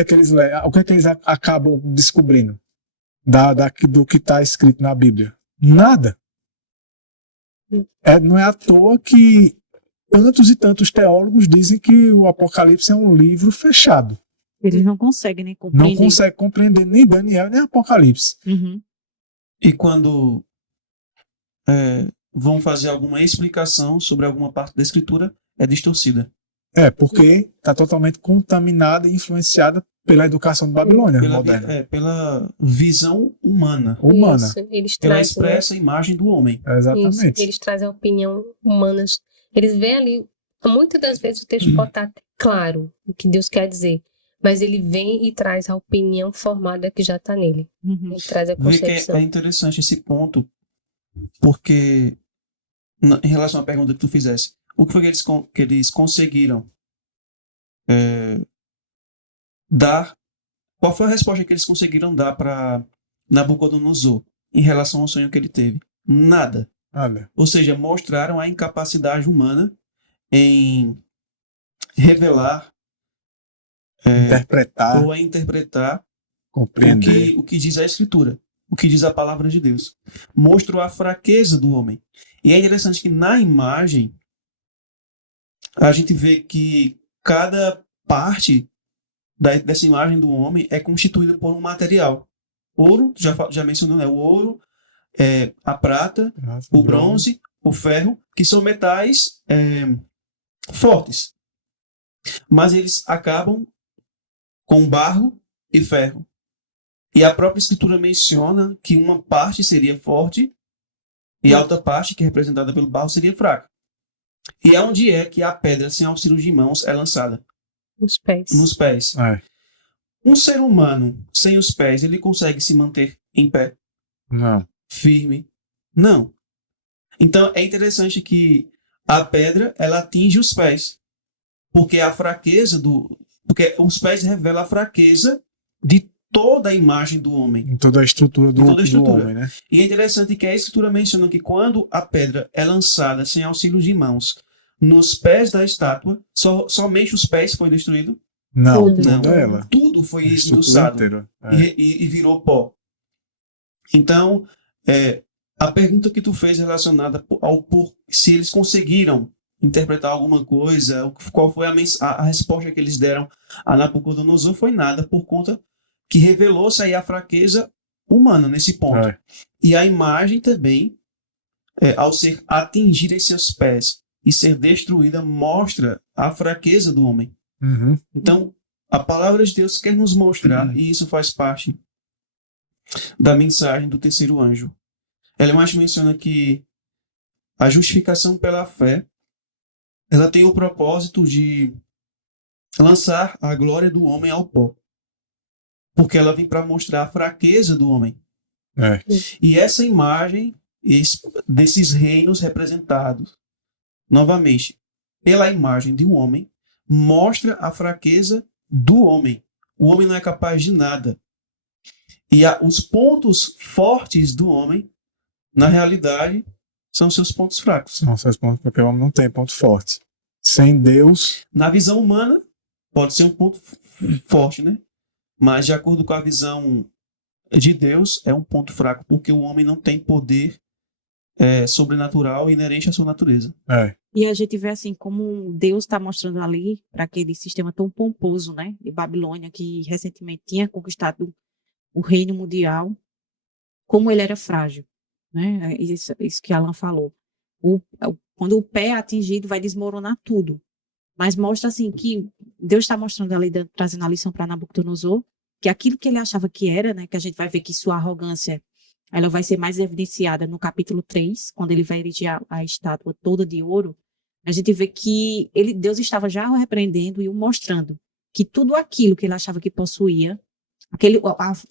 é que eles acabam descobrindo do que está escrito na Bíblia? Nada. Não é à toa que tantos e tantos teólogos dizem que o Apocalipse é um livro fechado. Eles não conseguem nem compreender. Não conseguem compreender nem Daniel, nem Apocalipse. Uhum. E quando vão fazer alguma explicação sobre alguma parte da escritura, é distorcida. Porque está totalmente contaminada e influenciada pela educação de Babilônia moderna. Pela visão humana. Isso, eles Ela trazem, expressa a imagem do homem. Exatamente. isso, eles trazem a opinião humana. Eles veem ali, muitas das vezes o texto pode estar até claro o que Deus quer dizer, mas ele vem e traz a opinião formada que já está nele. Uhum. Ele traz a Vê que concepção. é interessante esse ponto, porque em relação à pergunta que tu fizesse, o que foi que eles conseguiram dar? Qual foi a resposta que eles conseguiram dar para Nabucodonosor em relação ao sonho que ele teve? Nada. Olha. Ou seja, mostraram a incapacidade humana em revelar Interpretar, ou a interpretar compreender. o que diz a Escritura, o que diz a palavra de Deus. Mostrou a fraqueza do homem. E é interessante que na imagem a gente vê que cada parte dessa imagem do homem é constituída por um material. Ouro, já mencionou, né? O ouro, a prata, o bronze, o ferro, que são metais fortes. Mas eles acabam com barro e ferro. E a própria escritura menciona que uma parte seria forte e a outra parte, que é representada pelo barro, seria fraca. E aonde é que a pedra sem auxílio de mãos é lançada? Nos pés. Nos pés. Um ser humano sem os pés, ele consegue se manter em pé? Não. Firme? Não. Então é interessante que a pedra, ela atinge os pés. Porque a fraqueza porque os pés revelam a fraqueza de toda a imagem do homem. Em toda a estrutura do homem, né? E é interessante que a escritura menciona que quando a pedra é lançada sem auxílio de mãos nos pés da estátua, somente os pés foi destruído? Não, Não. ela. Tudo foi esmiuçado e virou pó. Então, a pergunta que tu fez relacionada se eles conseguiram interpretar alguma coisa, qual foi a resposta que eles deram a Nabucodonosor, foi nada, por conta que revelou-se aí a fraqueza humana nesse ponto. É. E a imagem também, ao ser atingida em seus pés e ser destruída, mostra a fraqueza do homem. Uhum. Então, a palavra de Deus quer nos mostrar, e isso faz parte da mensagem do terceiro anjo. Ela menciona que a justificação pela fé, ela tem o propósito de lançar a glória do homem ao pó, porque ela vem para mostrar a fraqueza do homem. É. E essa imagem desses reinos representados, novamente, pela imagem de um homem, mostra a fraqueza do homem. O homem não é capaz de nada. E os pontos fortes do homem, na realidade, são seus pontos fracos. São seus pontos, porque o homem não tem ponto forte. Sem Deus, Na visão humana, pode ser um ponto forte, né? Mas, de acordo com a visão de Deus, é um ponto fraco, porque o homem não tem poder sobrenatural inerente à sua natureza. E a gente vê assim como Deus está mostrando ali para aquele sistema tão pomposo, né, de Babilônia, que recentemente tinha conquistado o reino mundial, como ele era frágil, né? Isso que Alan falou. Quando o pé é atingido, vai desmoronar tudo. Mas mostra assim que Deus está mostrando ali, trazendo a lição para Nabucodonosor, que aquilo que ele achava que era, né, que a gente vai ver que sua arrogância ela vai ser mais evidenciada no capítulo 3, quando ele vai erigir a estátua toda de ouro. A gente vê que Deus estava já o repreendendo e o mostrando que tudo aquilo que ele achava que possuía,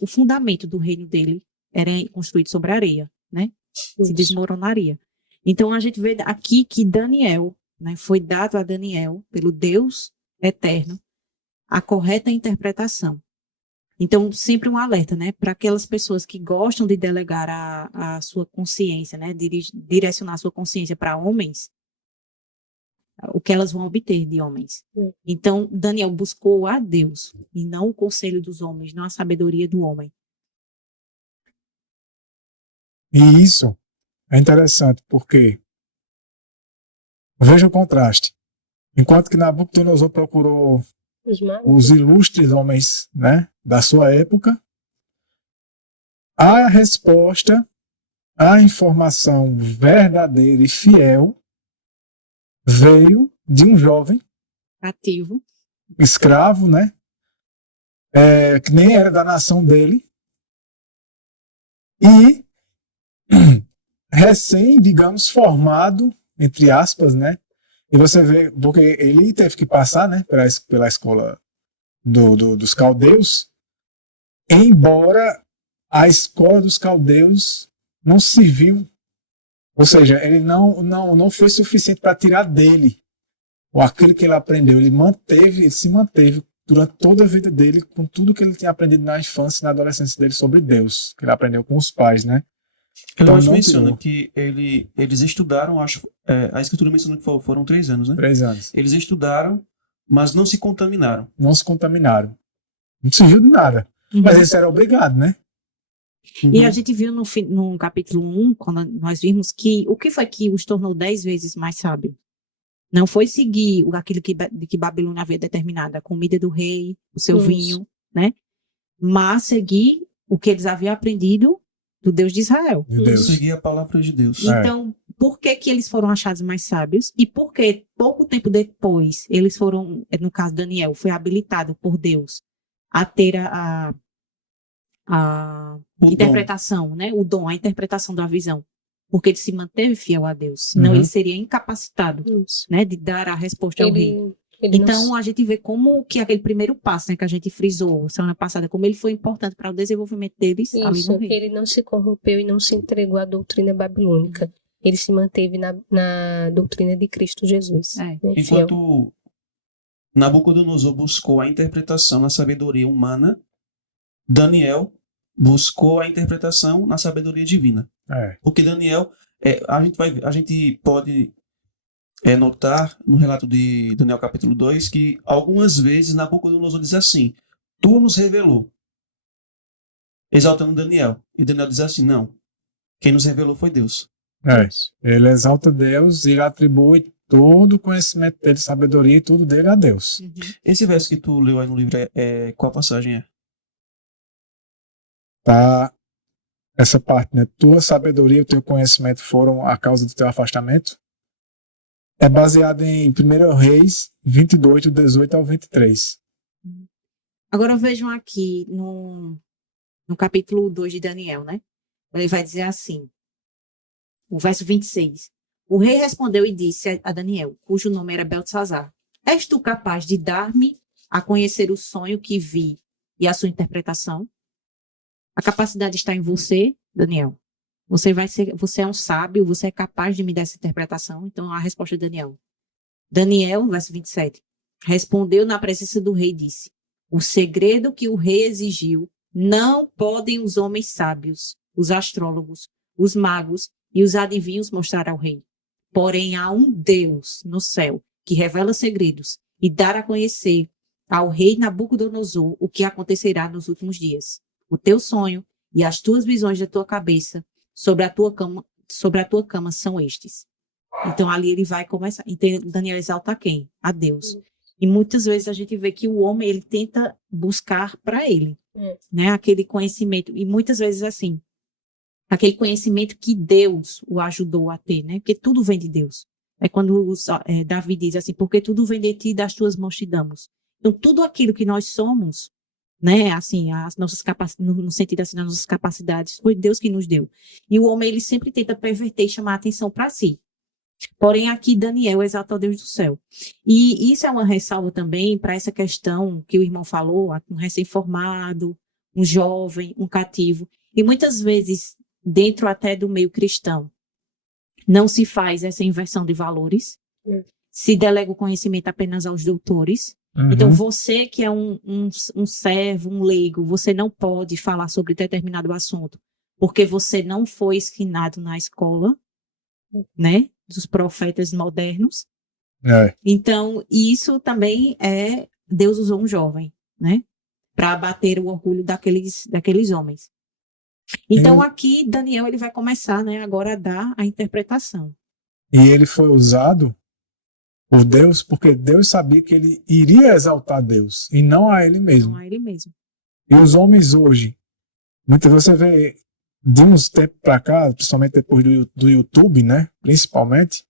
o fundamento do reino dele era construído sobre a areia, né? Se desmoronaria. Então a gente vê aqui que Daniel, né, foi dado a Daniel, pelo Deus eterno, a correta interpretação. Então, sempre um alerta, né, para aquelas pessoas que gostam de delegar a sua consciência, né, direcionar a sua consciência para homens, o que elas vão obter de homens. Então, Daniel buscou a Deus, e não o conselho dos homens, não a sabedoria do homem. e isso é interessante, porque veja o contraste. Enquanto que Nabucodonosor procurou os ilustres homens, né, da sua época, a resposta, a informação verdadeira e fiel veio de um jovem Ativo. escravo, né, que nem era da nação dele, e recém, digamos, formado, entre aspas, né? E você vê, porque ele teve que passar, né, pela escola dos caldeus, embora a escola dos caldeus não se viu, ou seja, ele não foi suficiente para tirar dele aquilo que ele aprendeu. Ele se manteve durante toda a vida dele com tudo que ele tinha aprendido na infância e na adolescência dele sobre Deus, que ele aprendeu com os pais, né? Então, não menciona tirou. que eles estudaram, acho, a escritura menciona que foram 3 anos, né? 3 anos. Eles estudaram, mas não se contaminaram. Não se contaminaram. Não serviu de nada. Mas eles eram obrigados, né? E a gente viu no capítulo 1, quando nós vimos que o que foi que os tornou 10 vezes mais sábios? Não foi seguir aquilo que Babilônia havia determinado, a comida do rei, o seu vinho, né? Mas seguir o que eles haviam aprendido do Deus de Israel. De Deus. Seguir a palavra de Deus. Então, por que eles foram achados mais sábios? E por que, pouco tempo depois, eles foram, no caso Daniel, foi habilitado por Deus a ter a interpretação, né? O dom, a interpretação da visão. Porque ele se manteve fiel a Deus. Senão ele seria incapacitado, né, de dar a resposta ao rei. Então, a gente vê como que aquele primeiro passo, né, que a gente frisou semana passada, como ele foi importante para o desenvolvimento deles ali no reino. Ele não se corrompeu e não se entregou à doutrina babilônica. Ele se manteve na doutrina de Cristo Jesus. Né, enquanto Nabucodonosor buscou a interpretação na sabedoria humana, Daniel buscou a interpretação na sabedoria divina. Porque Daniel, a gente pode notar no relato de Daniel capítulo 2 que algumas vezes Nabucodonosor diz assim: tu nos revelou, exaltando Daniel. E Daniel diz assim: não, quem nos revelou foi Deus. Ele exalta Deus e ele atribui todo o conhecimento dele, sabedoria e tudo dele a Deus. Uhum. Esse verso que tu leu aí no livro qual passagem é? Tá? Essa parte, né? Tua sabedoria e o teu conhecimento foram a causa do teu afastamento. É baseado em 1 Reis 22, do 18 ao 23. Agora vejam aqui no capítulo 2 de Daniel, né? Ele vai dizer assim, o verso 26. O rei respondeu e disse a Daniel, cujo nome era Beltesazar: És tu capaz de dar-me a conhecer o sonho que vi e a sua interpretação? A capacidade está em você, Daniel. Você é um sábio, você é capaz de me dar essa interpretação? Então, a resposta de Daniel. Daniel, verso 27, respondeu na presença do rei e disse: o segredo que o rei exigiu não podem os homens sábios, os astrólogos, os magos e os adivinhos mostrar ao rei. Porém, há um Deus no céu que revela segredos e dá a conhecer ao rei Nabucodonosor o que acontecerá nos últimos dias. O teu sonho e as tuas visões da tua cabeça sobre a tua cama são estes. Então, ali ele vai começar. Então, Daniel exalta quem? A Deus. E muitas vezes a gente vê que o homem, ele tenta buscar para ele, né? Aquele conhecimento. E muitas vezes, assim, aquele conhecimento que Deus o ajudou a ter, né? Porque tudo vem de Deus. É quando Davi diz assim, porque tudo vem de ti e das tuas mãos te damos. Então, tudo aquilo que nós somos, né? Assim, as nossas no sentido assim, das nossas capacidades, foi Deus que nos deu. E o homem, ele sempre tenta perverter e chamar a atenção para si. Porém, aqui Daniel exalta o Deus do céu. E isso é uma ressalva também para essa questão que o irmão falou, um recém-formado, um jovem, um cativo. E muitas vezes, dentro até do meio cristão, não se faz essa inversão de valores, se delega o conhecimento apenas aos doutores. Então, você que é um servo, um leigo, você não pode falar sobre determinado assunto, porque você não foi ensinado na escola, né, dos profetas modernos. Então, isso também Deus usou um jovem, né, para abater o orgulho daqueles homens. Então, aqui, Daniel, ele vai começar, né, agora a dar a interpretação. E ele foi usado por Deus porque Deus sabia que ele iria exaltar Deus e não a ele mesmo. Não a ele mesmo. E os homens hoje, muitas vezes você vê, de uns tempos para cá, principalmente depois do YouTube, né, principalmente,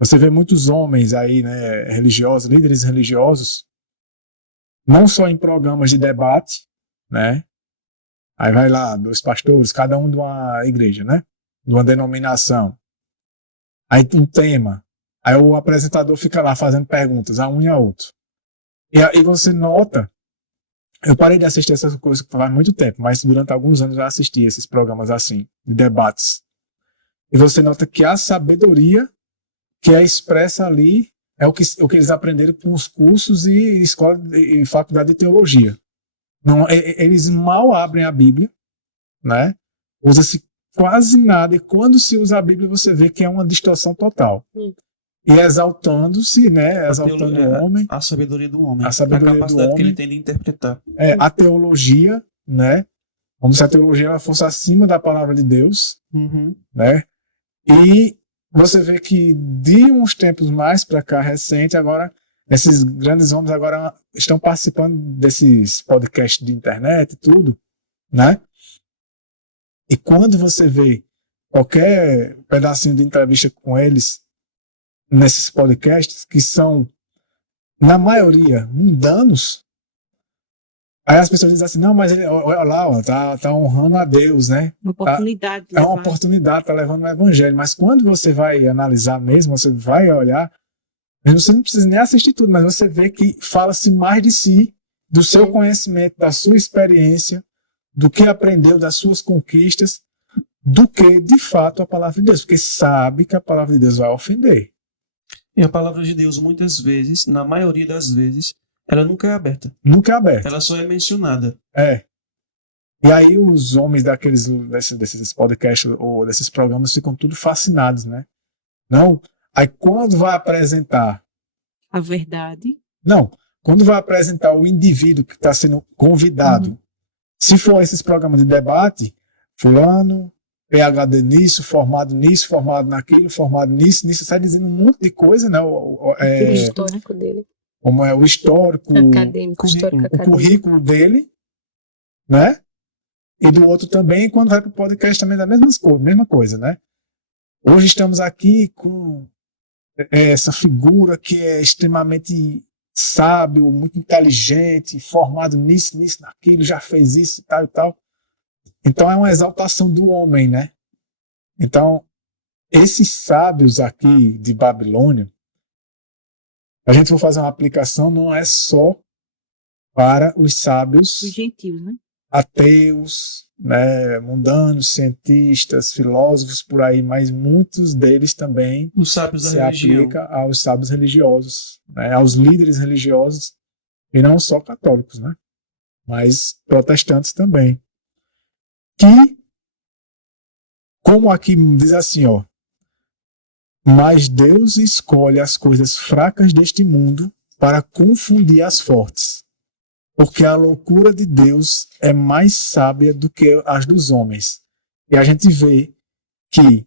você vê muitos homens aí, né, religiosos, líderes religiosos, não só em programas de debate, né, aí vai lá, 2 pastores, cada um de uma igreja, né, de uma denominação, aí tem um tema, aí o apresentador fica lá fazendo perguntas a um e a outro, e aí você nota. Eu parei de assistir essas coisas faz muito tempo, mas durante alguns anos eu assisti esses programas assim, de debates. E você nota que a sabedoria que é expressa ali é o que eles aprenderam com os cursos e escola e faculdade de teologia. Não, eles mal abrem a Bíblia, né? Usa-se quase nada, e quando se usa a Bíblia você vê que é uma distorção total. E exaltando-se, né? Exaltando o homem. A sabedoria do homem. A sabedoria a capacidade do que ele homem. tem de interpretar. A teologia, né? Como se a teologia ela fosse acima da palavra de Deus, né? E você vê que de uns tempos mais para cá, recente, agora, esses grandes homens agora estão participando desses podcasts de internet e tudo, né? E quando você vê qualquer pedacinho de entrevista com eles, nesses podcasts, que são, na maioria, mundanos, aí as pessoas dizem assim, não, mas ele, olha lá, ó, tá honrando a Deus, né? Uma oportunidade. É uma oportunidade, tá levando o evangelho. Mas quando você vai analisar mesmo, você vai olhar, você não precisa nem assistir tudo, mas você vê que fala-se mais de si, do seu conhecimento, da sua experiência, do que aprendeu, das suas conquistas, do que, de fato, a palavra de Deus. Porque sabe que a palavra de Deus vai ofender. E a palavra de Deus, muitas vezes, na maioria das vezes, ela nunca é aberta. Nunca é aberta. Ela só é mencionada. E aí os homens desses podcasts ou desses programas ficam tudo fascinados, né? Não, aí quando vai apresentar a verdade. Não, quando vai apresentar o indivíduo que está sendo convidado, se for esses programas de debate, fulano PhD nisso, formado naquilo, formado nisso, sai dizendo um monte de coisa, né? O histórico dele. Como é o histórico, Acadêmico, histórico o acadêmico. currículo dele, né? E do outro também, quando vai para o podcast também da mesma coisa, né? Hoje estamos aqui com essa figura que é extremamente sábio, muito inteligente, formado nisso, naquilo, já fez isso e tal e tal. Então é uma exaltação do homem, né? Então, esses sábios aqui de Babilônia, a gente for fazer uma aplicação, não é só para os sábios Os gentios, né? ateus, né, mundanos, cientistas, filósofos por aí, mas muitos deles também Os sábios da se religião. aplica aos sábios religiosos, né, aos líderes religiosos, e não só católicos, né, mas protestantes também. Que, como aqui diz assim, ó, mas Deus escolhe as coisas fracas deste mundo para confundir as fortes, porque a loucura de Deus é mais sábia do que as dos homens. E a gente vê que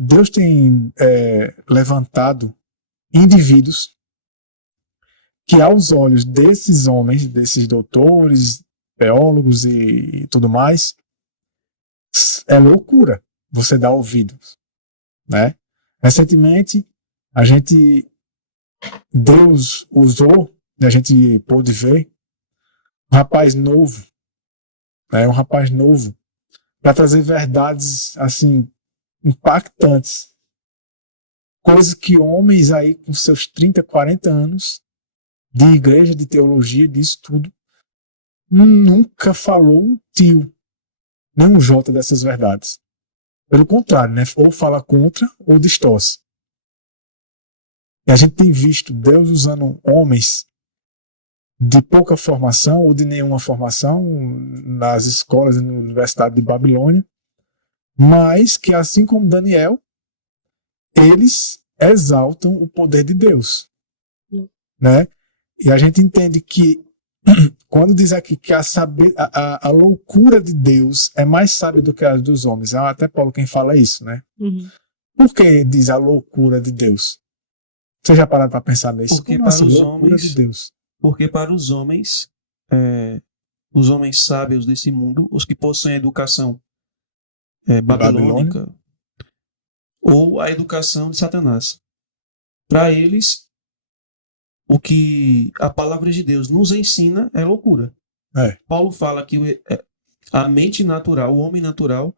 Deus tem levantado indivíduos que, aos olhos desses homens, desses doutores, teólogos e tudo mais, é loucura você dar ouvidos, né? Recentemente, Deus usou, a gente pôde ver, um rapaz novo, para trazer verdades assim impactantes, coisas que homens aí com seus 30, 40 anos de igreja, de teologia, disso tudo, nunca falou um tio, nem um jota dessas verdades. Pelo contrário, né? Ou fala contra ou distorce. E a gente tem visto Deus usando homens de pouca formação ou de nenhuma formação nas escolas e na Universidade de Babilônia, mas que, assim como Daniel, eles exaltam o poder de Deus, né? E a gente entende que quando diz aqui que a loucura de Deus é mais sábia do que a dos homens, é até Paulo quem fala isso, né? Uhum. Por que diz a loucura de Deus? Você já parou para pensar nisso? Porque Como para assim, os loucura homens, de Deus? Porque para os homens sábios desse mundo, os que possuem a educação babilônica, ou a educação de Satanás, para eles, o que a palavra de Deus nos ensina é loucura. Paulo fala que a mente natural, o homem natural,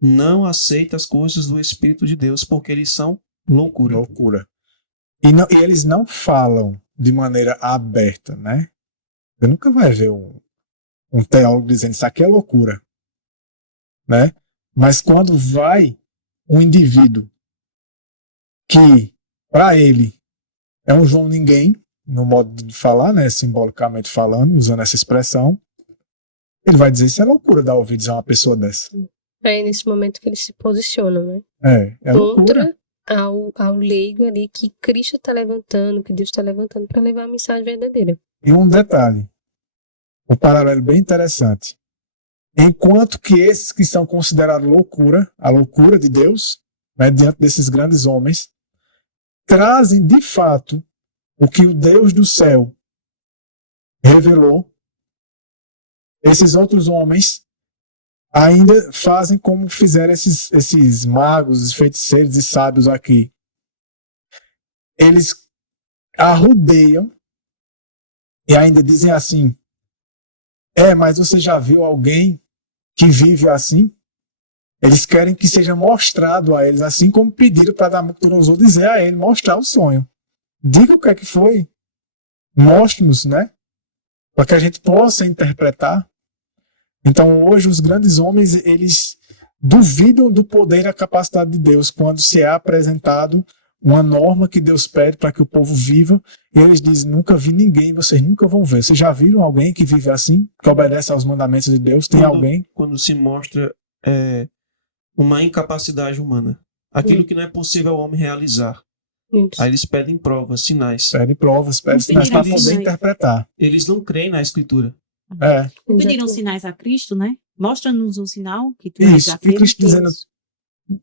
não aceita as coisas do Espírito de Deus porque eles são loucura. E eles não falam de maneira aberta, né? Você nunca vai ver um teólogo dizendo isso aqui é loucura, né? Mas quando vai um indivíduo que, para ele, é um João Ninguém, no modo de falar, né, simbolicamente falando, usando essa expressão, ele vai dizer isso é loucura dar ouvidos a uma pessoa dessa. É nesse momento que eles se posicionam, né? É loucura. Ao leigo ali que Cristo está levantando, que Deus está levantando para levar a mensagem verdadeira. E um detalhe, um paralelo bem interessante. Enquanto que esses que são considerados loucura, a loucura de Deus, né, diante desses grandes homens, trazem de fato o que o Deus do céu revelou, esses outros homens ainda fazem como fizeram esses magos, feiticeiros e sábios aqui. Eles arrudeiam e ainda dizem assim: mas você já viu alguém que vive assim? Eles querem que seja mostrado a eles, assim como pediram para Nabucodonosor dizer a ele, mostrar o sonho. Diga o que é que foi. Mostre-nos, né? Para que a gente possa interpretar. Então, hoje, os grandes homens, eles duvidam do poder e da capacidade de Deus quando se é apresentado uma norma que Deus pede para que o povo viva, e eles dizem, nunca vi ninguém, vocês nunca vão ver. Vocês já viram alguém que vive assim, que obedece aos mandamentos de Deus? Tem alguém? Quando se mostra uma incapacidade humana, aquilo que não é possível ao homem realizar. Aí eles pedem provas, sinais. Pedem sinais para poder interpretar. Eles não creem na Escritura. É, Pediram Exato. sinais a Cristo, né? Mostra-nos um sinal que tu és isso. E aquele. Cristo dizendo,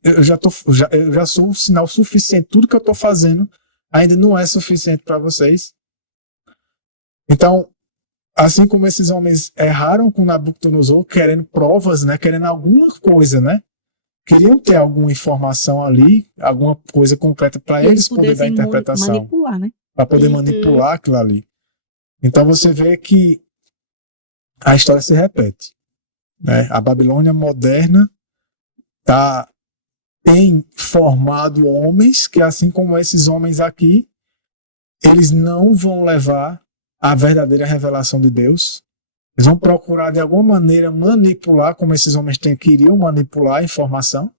eu já sou um sinal suficiente. Tudo que eu estou fazendo ainda não é suficiente para vocês. Então, assim como esses homens erraram com Nabucodonosor, querendo provas, né? Querendo alguma coisa, né? Queriam ter alguma informação ali, alguma coisa concreta para E eles poderem dar pudessem interpretação, manipular, né? para poder Uhum. manipular aquilo ali. Então você vê que a história se repete, né? A Babilônia moderna tem formado homens que, assim como esses homens aqui, eles não vão levar a verdadeira revelação de Deus. Eles vão procurar, de alguma maneira, manipular, como esses homens queriam manipular a informação.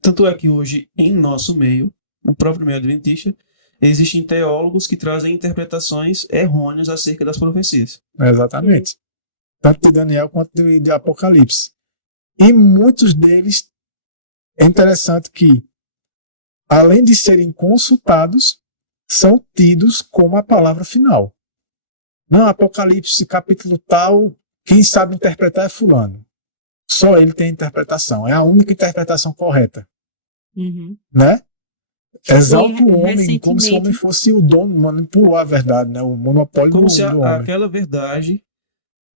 Tanto é que hoje, em nosso meio, no próprio meio adventista, existem teólogos que trazem interpretações errôneas acerca das profecias. Exatamente. Tanto de Daniel quanto de Apocalipse. E muitos deles, é interessante que, além de serem consultados, são tidos como a palavra final. Não, Apocalipse, capítulo tal, quem sabe interpretar é fulano. Só ele tem interpretação. É a única interpretação correta. Uhum. Né? Exalta o homem recentemente- como se o homem fosse o dono, manipulou a verdade, né? O monopólio Como do se homem. aquela verdade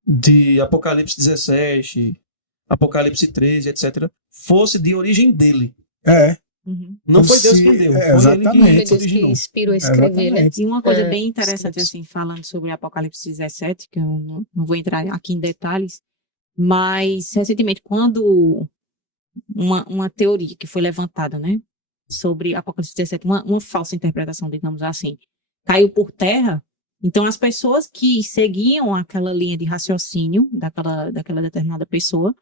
de Apocalipse 17, Apocalipse 13, etc., fosse de origem dele. É, Uhum. Não Como foi Deus se- quem deu, é, foi ele exatamente. Foi que Deus que originou. inspirou a escrever, né? exatamente. E uma coisa É, bem interessante, escritos. assim, falando sobre Apocalipse 17, que eu não vou entrar aqui em detalhes, mas recentemente, quando uma teoria que foi levantada, né, sobre Apocalipse 17, uma falsa interpretação, digamos assim, caiu por terra, então as pessoas que seguiam aquela linha de raciocínio daquela determinada pessoa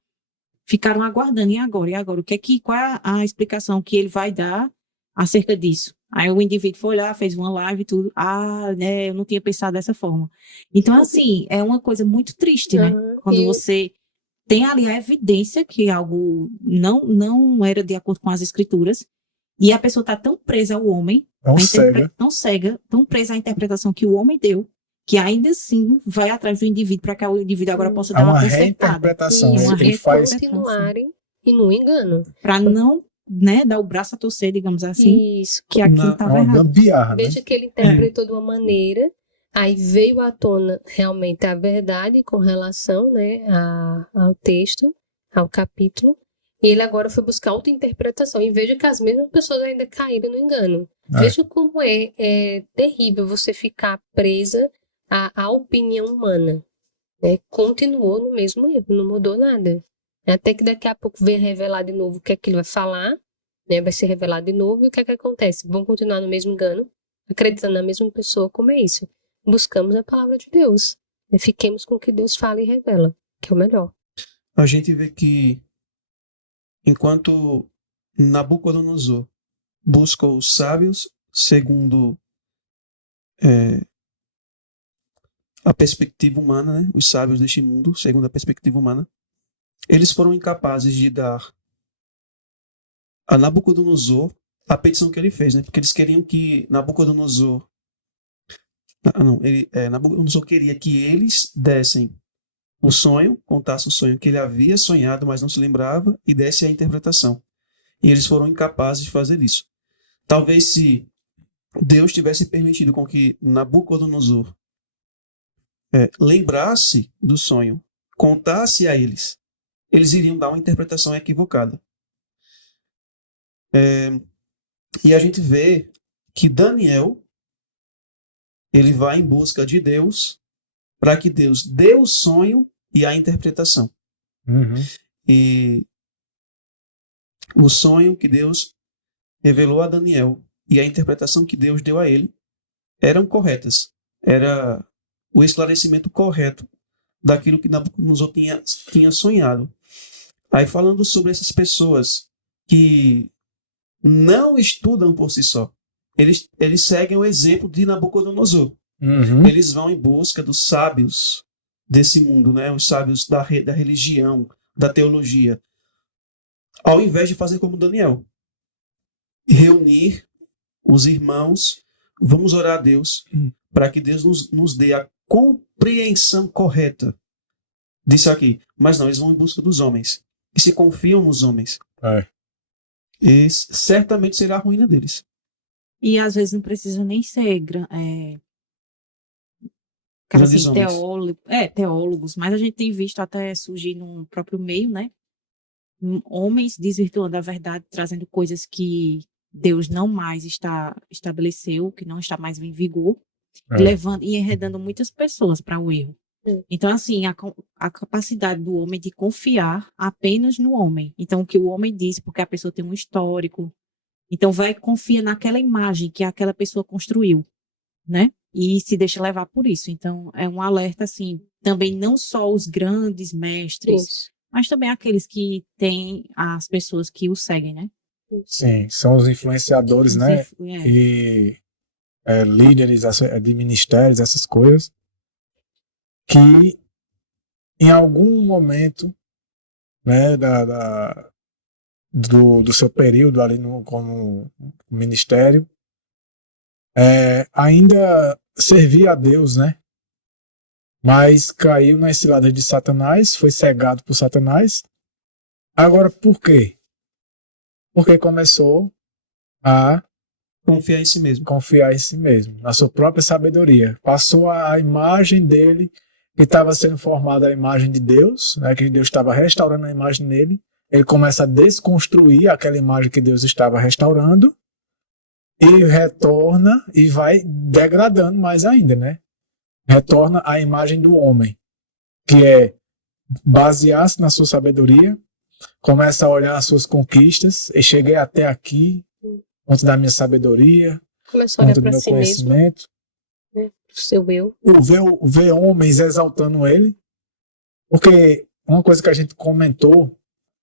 ficaram aguardando, e agora? E agora? Qual é a explicação que ele vai dar acerca disso? Aí o indivíduo foi lá, fez uma live e tudo. Ah, né, eu não tinha pensado dessa forma. Então, assim, é uma coisa muito triste, né? Aham. Quando E- você tem ali a evidência que algo não era de acordo com as escrituras, e a pessoa está tão presa ao homem, Não tão cega. cega, tão presa à interpretação que o homem deu, que ainda assim vai atrás do indivíduo para que o indivíduo agora possa É dar uma uma consertada. reinterpretação. É uma Ele faz. continuarem e no engano. Para não, né, dar o braço a torcer, digamos assim, Isso. que aquilo Na- É estava uma errado. gambiarra, né? Veja que ele interpretou de uma maneira, aí veio à tona realmente a verdade com relação, né, ao texto, ao capítulo, e ele agora foi buscar outra interpretação. E veja que as mesmas pessoas ainda caíram no engano. É. Veja como é terrível você ficar presa à opinião humana. Né? Continuou no mesmo erro, não mudou nada. Até que daqui a pouco vem revelar de novo o que é que ele vai falar, né? Vai ser revelado de novo, e o que é que acontece? Vão continuar no mesmo engano, acreditando na mesma pessoa. Como é isso? Buscamos a palavra de Deus. Né? Fiquemos com o que Deus fala e revela, que é o melhor. A gente vê que, enquanto Nabucodonosor busca os sábios segundo a perspectiva humana, né? Os sábios deste mundo, segundo a perspectiva humana, eles foram incapazes de dar a Nabucodonosor a petição que ele fez, né? Porque eles queriam que Nabucodonosor... Nabucodonosor queria que eles dessem o sonho, contasse o sonho que ele havia sonhado, mas não se lembrava, e desse a interpretação. E eles foram incapazes de fazer isso. Talvez se Deus tivesse permitido com que Nabucodonosor lembrasse do sonho, contasse a eles, eles iriam dar uma interpretação equivocada. E a gente vê que Daniel, ele vai em busca de Deus para que Deus dê o sonho e a interpretação. Uhum. E o sonho que Deus revelou a Daniel e a interpretação que Deus deu a ele eram corretas. Era o esclarecimento correto daquilo que Nabucodonosor tinha sonhado. Aí falando sobre essas pessoas que não estudam por si só, eles seguem o exemplo de Nabucodonosor. Uhum. Eles vão em busca dos sábios desse mundo, né? Os sábios da religião, da teologia, ao invés de fazer como Daniel, reunir os irmãos, vamos orar a Deus para que Deus nos dê a compreensão correta disse aqui, mas não, eles vão em busca dos homens. E se confiam nos homens. É. E certamente será a ruína deles. E às vezes não precisa nem ser cara, Grandes assim, homens. teólogos, mas a gente tem visto até surgir no próprio meio, né? Homens desvirtuando a verdade, trazendo coisas que Deus não mais estabeleceu, que não está mais em vigor, levando e enredando muitas pessoas para o erro. Então, assim, a capacidade do homem de confiar apenas no homem. Então, o que o homem diz, porque a pessoa tem um histórico, então confia naquela imagem que aquela pessoa construiu, né? E se deixa levar por isso. Então, é um alerta, assim, também não só os grandes mestres, Isso. mas também aqueles que têm as pessoas que o seguem, né? Sim, são os influenciadores, né? É. E líderes de ministérios, essas coisas, que em algum momento, né, do seu período ali como ministério, ainda servia a Deus, né? Mas caiu nas ciladas de Satanás, foi cegado por Satanás. Agora, por quê? Porque começou a Confiar em si mesmo. confiar em si mesmo, na sua própria sabedoria. Passou a imagem dele, que estava sendo formada a imagem de Deus, né, que Deus estava restaurando a imagem nele. Ele começa a desconstruir aquela imagem que Deus estava restaurando e retorna e vai degradando mais ainda, né? Retorna à imagem do homem, que é basear-se na sua sabedoria, começa a olhar as suas conquistas, e cheguei até aqui, conta da minha sabedoria, Começou a olhar conta do para meu si mesmo, conhecimento. né? Pro seu eu. Ver homens exaltando ele, porque uma coisa que a gente comentou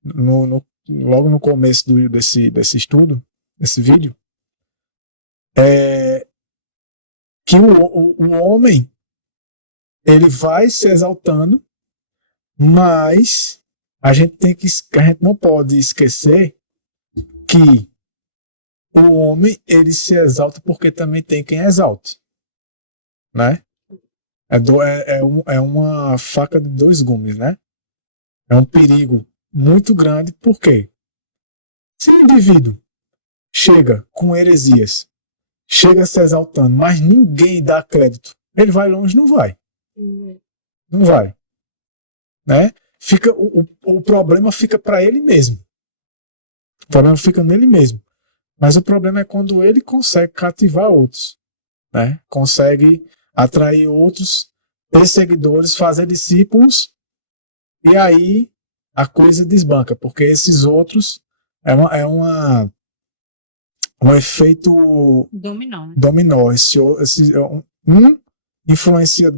logo no começo desse estudo, desse vídeo, é que o homem, ele vai se exaltando, mas a gente não pode esquecer que o homem, ele se exalta porque também tem quem exalte, né? É uma faca de dois gumes, né? É um perigo muito grande, porque se um indivíduo chega com heresias, chega se exaltando, mas ninguém dá crédito, ele vai longe? Não vai. Não vai. Né? O problema fica para ele mesmo. O problema fica nele mesmo. Mas o problema é quando ele consegue cativar outros, né? Consegue atrair outros, ter seguidores, fazer discípulos, e aí a coisa desbanca, porque esses outros um efeito Dominó, né? dominó. Um influencia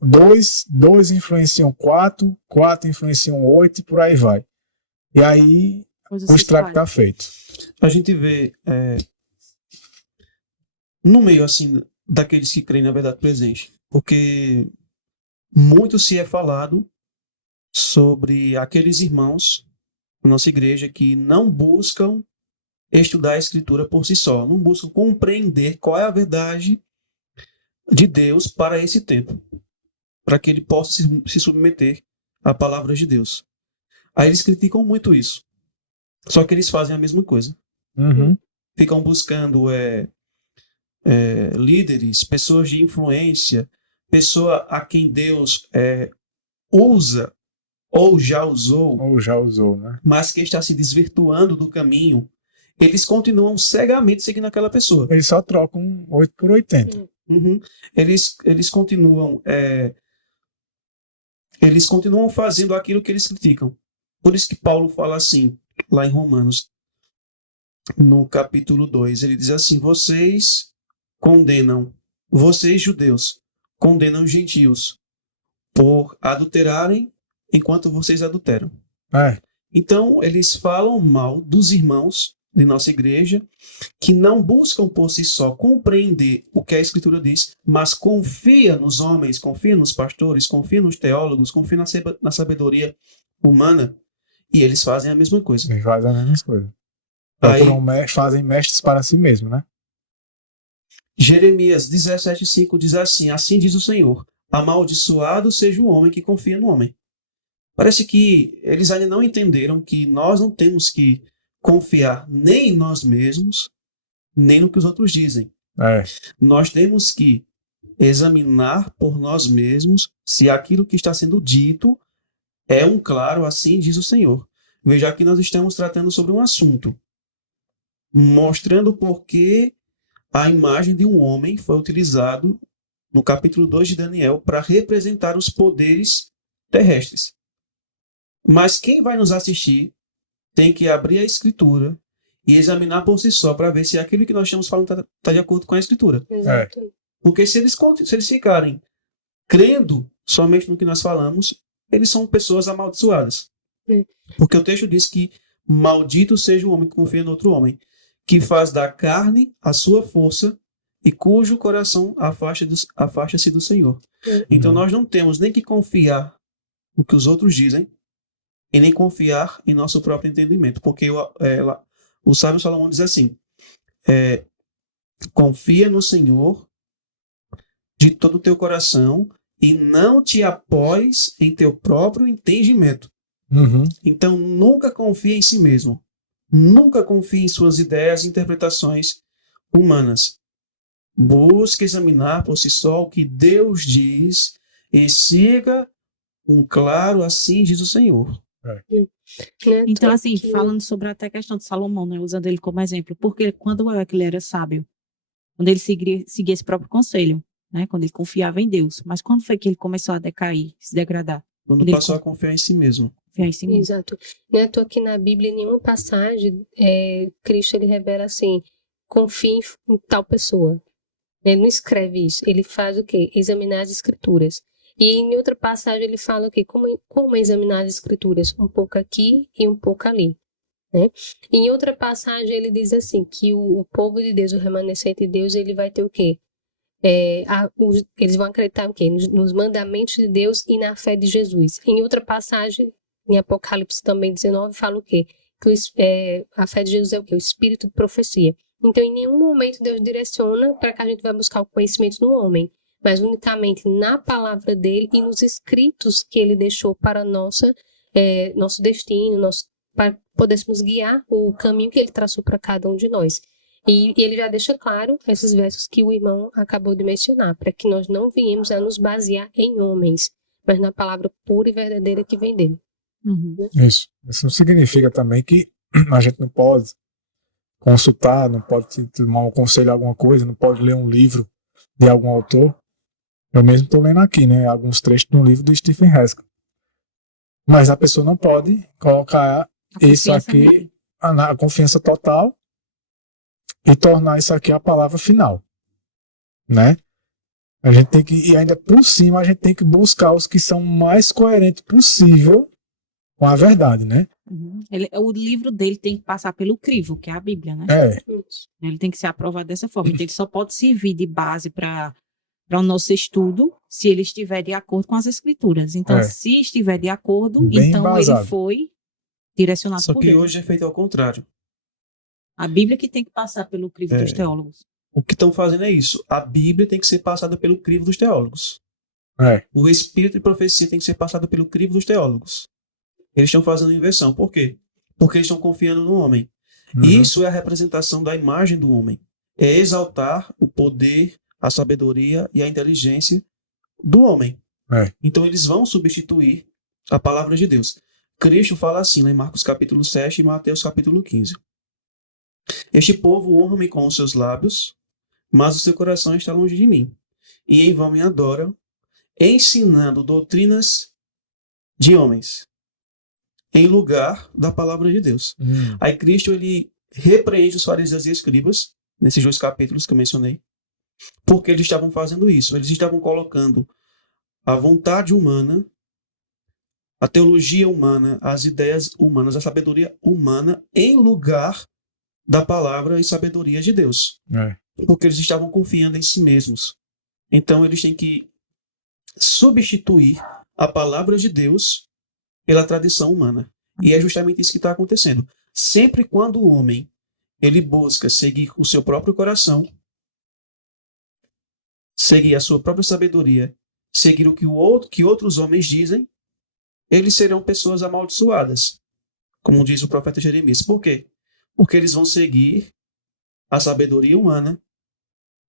dois influenciam quatro influenciam 8 e por aí vai. E aí o estrago está feito. A gente vê no meio assim daqueles que creem na verdade presente, porque muito se é falado sobre aqueles irmãos da nossa igreja que não buscam estudar a escritura por si só, não buscam compreender qual é a verdade de Deus para esse tempo, para que ele possa se submeter à palavra de Deus. Aí eles criticam muito isso, só que eles fazem a mesma coisa. Uhum. Ficam buscando líderes, pessoas de influência, pessoa a quem Deus usa ou já usou, né? mas que está se desvirtuando do caminho. Eles continuam cegamente seguindo aquela pessoa. Eles só trocam 8 por 80. Uhum. Eles continuam fazendo aquilo que eles criticam. Por isso que Paulo fala assim, lá em Romanos, no capítulo 2, ele diz assim: vocês judeus, condenam os gentios por adulterarem enquanto vocês adulteram. Então, eles falam mal dos irmãos de nossa igreja, que não buscam por si só compreender o que a Escritura diz, mas confia nos homens, confia nos pastores, confia nos teólogos, confia na sabedoria humana, e eles fazem a mesma coisa. Eles fazem a mesma coisa. Fazem mestres para si mesmo, né? Jeremias 17,5 diz assim: assim diz o Senhor, amaldiçoado seja o homem que confia no homem. Parece que eles ainda não entenderam que nós não temos que confiar nem em nós mesmos, nem no que os outros dizem. É. Nós temos que examinar por nós mesmos se aquilo que está sendo dito é um claro, assim diz o Senhor. Veja que nós estamos tratando sobre um assunto, mostrando por que a imagem de um homem foi utilizado no capítulo 2 de Daniel para representar os poderes terrestres. Mas quem vai nos assistir tem que abrir a Escritura e examinar por si só para ver se aquilo que nós estamos falando está de acordo com a Escritura. Exato. Porque se eles ficarem crendo somente no que nós falamos, eles são pessoas amaldiçoadas. Porque o texto diz que maldito seja o homem que confia no outro homem, que faz da carne a sua força e cujo coração afasta-se do Senhor. Então nós não temos nem que confiar no que os outros dizem e nem confiar em nosso próprio entendimento. Porque o sábio Salomão diz assim, confia no Senhor de todo o teu coração e não te apoies em teu próprio entendimento. Então, nunca confie em si mesmo. Nunca confie em suas ideias e interpretações humanas. Busque examinar por si só o que Deus diz e siga um claro, assim diz o Senhor. Então, assim, falando sobre até a questão de Salomão, né, usando ele como exemplo, porque quando ele era sábio, quando ele seguia esse próprio conselho, né, quando ele confiava em Deus, mas quando foi que ele começou a decair, se degradar? Quando passou a confiar em si mesmo. Exato. Não é à toa que na Bíblia, em nenhuma passagem, Cristo ele revela assim, confie em tal pessoa. Ele não escreve isso. Ele faz o quê? Examinar as escrituras. E em outra passagem ele fala o quê? Como examinar as escrituras? Um pouco aqui e um pouco ali. Né? Em outra passagem ele diz assim, que o povo de Deus, o remanescente de Deus, ele vai ter o quê? Eles vão acreditar o quê? Nos mandamentos de Deus e na fé de Jesus. Em outra passagem, em Apocalipse também 19, fala o quê? Que a fé de Jesus é o quê? O espírito de profecia. Então, em nenhum momento Deus direciona para que a gente vai buscar o conhecimento no homem, mas unicamente na palavra dele e nos escritos que ele deixou para nosso destino, para podermos guiar o caminho que ele traçou para cada um de nós. E ele já deixa claro esses versos que o irmão acabou de mencionar, para que nós não viemos a nos basear em homens, mas na palavra pura e verdadeira que vem dele. Isso não significa também que a gente não pode consultar, não pode tomar um conselho, alguma coisa, não pode ler um livro de algum autor. Eu mesmo estou lendo aqui, né, alguns trechos de um livro do Stephen Haskell. Mas a pessoa não pode colocar isso aqui, a confiança total, e tornar isso aqui a palavra final, né? A gente tem que, e ainda por cima, a gente tem que buscar os que são mais coerentes possível com a verdade, né? O livro dele tem que passar pelo crivo, que é a Bíblia, né? Ele tem que ser aprovado dessa forma. Então, ele só pode servir de base para o nosso estudo se ele estiver de acordo com as Escrituras. Então, se estiver de acordo, bem então embasado. Ele foi direcionado por Deus. Só que hoje é feito ao contrário. A Bíblia que tem que passar pelo crivo dos teólogos. O que estão fazendo é isso. A Bíblia tem que ser passada pelo crivo dos teólogos. O espírito de profecia tem que ser passado pelo crivo dos teólogos. Eles estão fazendo inversão. Por quê? Porque eles estão confiando no homem. Isso é a representação da imagem do homem. É exaltar o poder, a sabedoria e a inteligência do homem. Então eles vão substituir a palavra de Deus. Cristo fala assim, em Marcos capítulo 7 e Mateus capítulo 15. Este povo honra-me com os seus lábios, mas o seu coração está longe de mim. E em vão me adoram, ensinando doutrinas de homens, em lugar da palavra de Deus. Aí Cristo, ele repreende os fariseus e escribas, nesses 2 capítulos que eu mencionei, porque eles estavam fazendo isso. Eles estavam colocando a vontade humana, a teologia humana, as ideias humanas, a sabedoria humana, em lugar da palavra e sabedoria de Deus. Porque eles estavam confiando em si mesmos. Então eles têm que substituir a palavra de Deus pela tradição humana. E é justamente isso que está acontecendo. Sempre quando o homem ele busca seguir o seu próprio coração, seguir a sua própria sabedoria, seguir o que outros homens dizem, eles serão pessoas amaldiçoadas, como diz o profeta Jeremias. Por quê? Porque eles vão seguir a sabedoria humana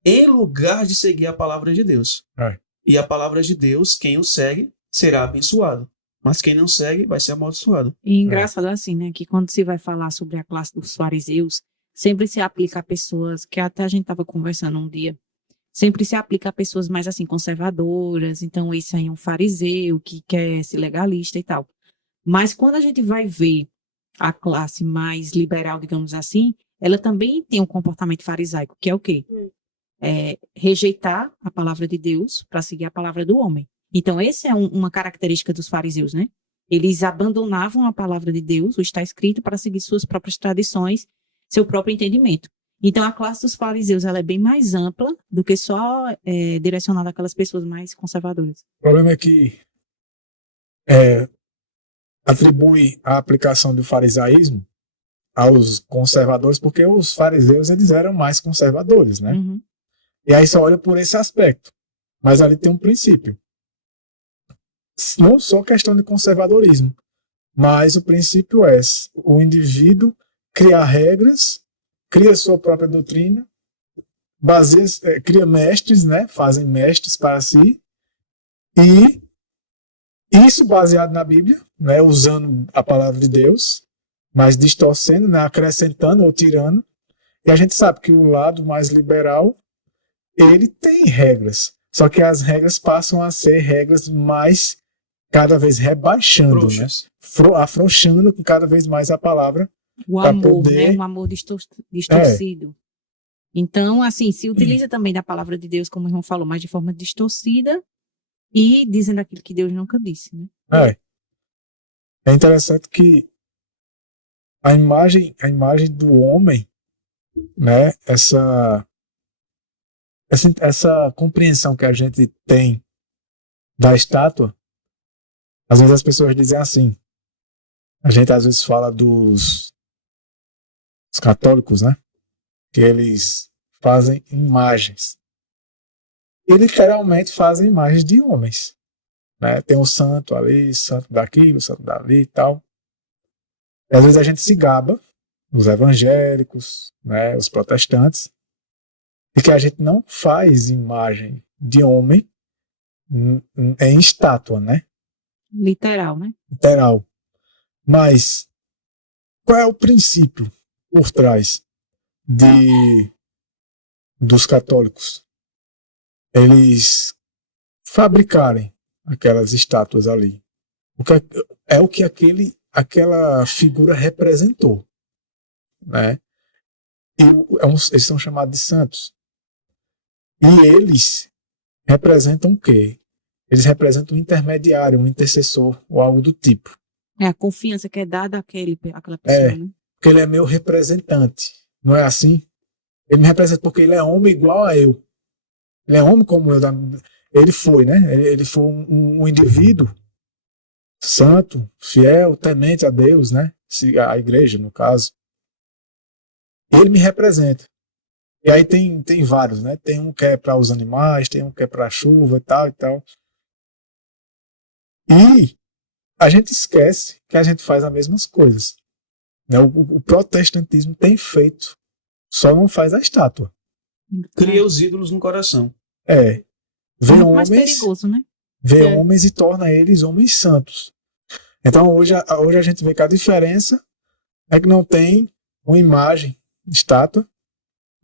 em lugar de seguir a palavra de Deus. E a palavra de Deus, quem o segue, será abençoado. Mas quem não segue, vai ser amaldiçoado. E engraçado assim, né, que quando se vai falar sobre a classe dos fariseus, sempre se aplica a pessoas, que até a gente estava conversando um dia, sempre se aplica a pessoas mais assim, conservadoras, então esse aí é um fariseu que quer ser legalista e tal. Mas quando a gente vai ver a classe mais liberal, digamos assim, ela também tem um comportamento farisaico, que é o quê? Rejeitar a palavra de Deus para seguir a palavra do homem. Então, essa é uma característica dos fariseus, né? Eles abandonavam a palavra de Deus, o está escrito, para seguir suas próprias tradições, seu próprio entendimento. Então, a classe dos fariseus ela é bem mais ampla do que só direcionada àquelas pessoas mais conservadoras. O problema é que atribui a aplicação do farisaísmo aos conservadores, porque os fariseus eles eram mais conservadores, né? Uhum. E aí só olha por esse aspecto. Mas ali tem um princípio. Não só questão de conservadorismo, mas o princípio é o indivíduo criar regras, cria sua própria doutrina, cria mestres, né? Fazem mestres para si, e isso baseado na Bíblia, né? Usando a palavra de Deus, mas distorcendo, né? Acrescentando ou tirando. E a gente sabe que o lado mais liberal ele tem regras, só que as regras passam a ser regras mais cada vez rebaixando, né? Afrouxando cada vez mais a palavra. O amor, né? Um amor distorcido. Então, assim, se utiliza também da palavra de Deus, como o irmão falou, mas de forma distorcida e dizendo aquilo que Deus nunca disse, né? É interessante que a imagem do homem, né? Essa compreensão que a gente tem da estátua, às vezes as pessoas dizem assim, a gente às vezes fala dos católicos, né? Que eles fazem imagens. E literalmente fazem imagens de homens, né? Tem o santo ali, santo daquilo, santo dali e tal. E às vezes a gente se gaba, os evangélicos, né? Os protestantes, de que a gente não faz imagem de homem em estátua, né? Literal, né? Literal. Mas qual é o princípio por trás dos católicos? Eles fabricarem aquelas estátuas ali. É o que aquela figura representou, né? E eles são chamados de santos. E eles representam o quê? Eles representam um intermediário, um intercessor ou algo do tipo. É a confiança que é dada àquela pessoa, né? Porque ele é meu representante. Não é assim? Ele me representa porque ele é homem igual a eu. Ele é homem como eu. Ele foi, né? Ele foi um indivíduo santo, fiel, temente a Deus, né? A igreja, no caso. Ele me representa. E aí tem vários, né? Tem um que é para os animais, tem um que é para a chuva e tal e tal. E a gente esquece que a gente faz as mesmas coisas. Né? O protestantismo tem feito, só não faz a estátua. Cria os ídolos no coração. Vê muito homens, mais perigoso, né? Vê homens e torna eles homens santos. Então hoje a gente vê que a diferença é que não tem uma imagem, estátua,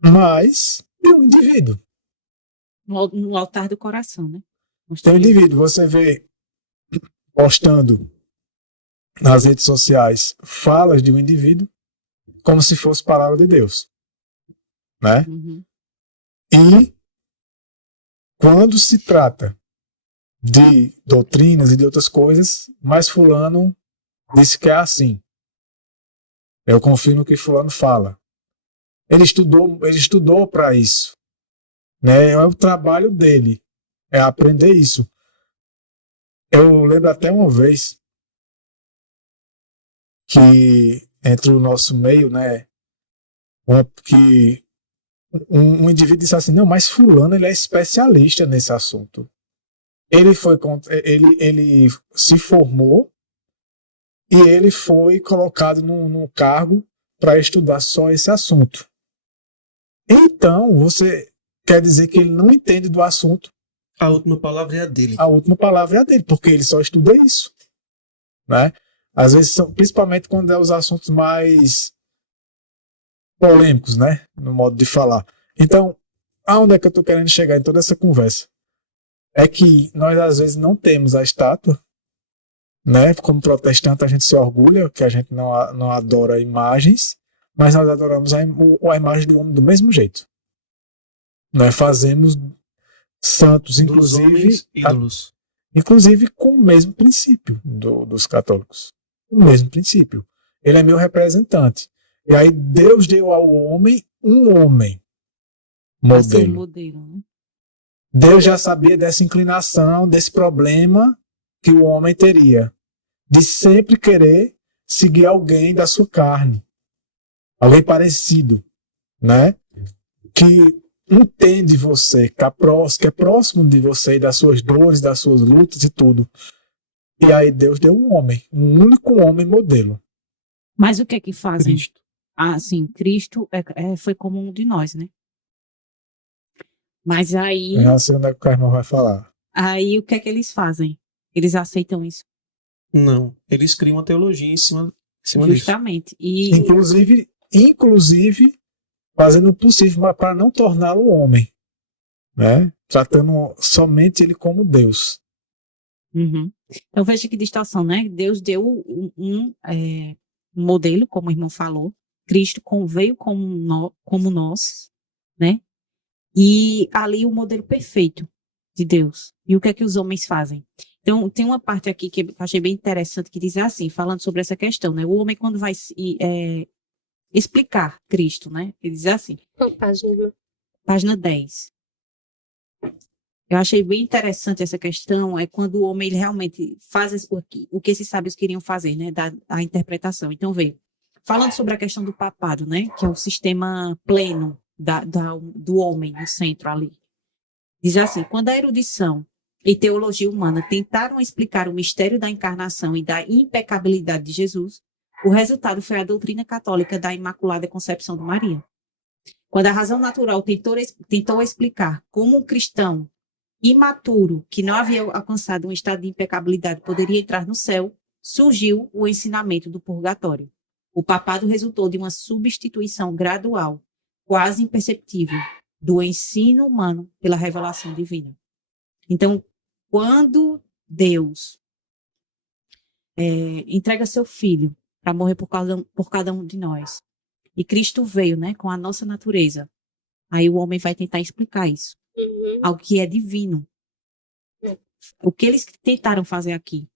mas tem um indivíduo. No altar do coração, né? Tem um indivíduo. Você vê postando nas redes sociais falas de um indivíduo como se fosse palavra de Deus, né? Uhum. E quando se trata de doutrinas e de outras coisas, mas fulano disse que é assim. Eu confio no que fulano fala. Ele estudou para isso, né? É o trabalho dele, é aprender isso. Eu lembro até uma vez que entre o nosso meio, né, que um indivíduo disse assim, não, mas fulano ele é especialista nesse assunto. Ele se formou e ele foi colocado num cargo para estudar só esse assunto. Então, você quer dizer que ele não entende do assunto? A última palavra é a dele. A última palavra é a dele, porque ele só estuda isso, né? Às vezes, principalmente quando é os assuntos mais polêmicos, né? No modo de falar. Então, aonde é que eu estou querendo chegar em toda essa conversa? É que nós, às vezes, não temos a estátua, né? Como protestante, a gente se orgulha que a gente não adora imagens, mas nós adoramos a imagem do homem do mesmo jeito. Nós fazemos santos, Dos homens, ídolos. inclusive com o mesmo princípio dos católicos. O mesmo princípio. Ele é meu representante. E aí Deus deu ao homem um homem Pra ser modelo. modelo, né? Deus já sabia dessa inclinação, desse problema que o homem teria, de sempre querer seguir alguém da sua carne, alguém parecido, né? Que entende você, que é próximo de você, e das suas dores, das suas lutas e tudo. E aí Deus deu um homem, um único homem modelo. Mas o que é que fazem? Cristo. Ah, sim, Cristo foi como um de nós, né? Mas aí, Eu já sei onde é que o irmão vai falar. o que é que eles fazem? Eles aceitam isso, Não. Eles criam uma teologia em cima disso. justamente. E Inclusive fazendo o possível para não torná-lo homem, né? Tratando somente ele como Deus. uhum. Então veja que distorção, né? Deus deu um modelo, como o irmão falou. Cristo veio como nós, né? E ali o modelo perfeito de Deus. E o que é que os homens fazem? Então, tem uma parte aqui que eu achei bem interessante que diz assim, falando sobre essa questão, né? O homem, quando vai explicar Cristo, né? Ele diz assim, Qual página? página 10. Eu achei bem interessante essa questão, é quando o homem ele realmente faz o que esses sábios queriam fazer, né? A interpretação. Então, veio. Falando sobre a questão do papado, né? Que é o sistema pleno do homem no centro ali. Diz assim, quando a erudição e teologia humana tentaram explicar o mistério da encarnação e da impecabilidade de Jesus, o resultado foi a doutrina católica da Imaculada Concepção de Maria. Quando a razão natural tentou explicar como um cristão imaturo, que não havia alcançado um estado de impecabilidade, poderia entrar no céu, surgiu o ensinamento do purgatório. O papado resultou de uma substituição gradual, quase imperceptível, do ensino humano pela revelação divina. Então, quando Deus entrega seu filho para morrer por cada um de nós, e Cristo veio, né, com a nossa natureza, aí o homem vai tentar explicar isso. Uhum. Algo que é divino. O que eles tentaram fazer aqui?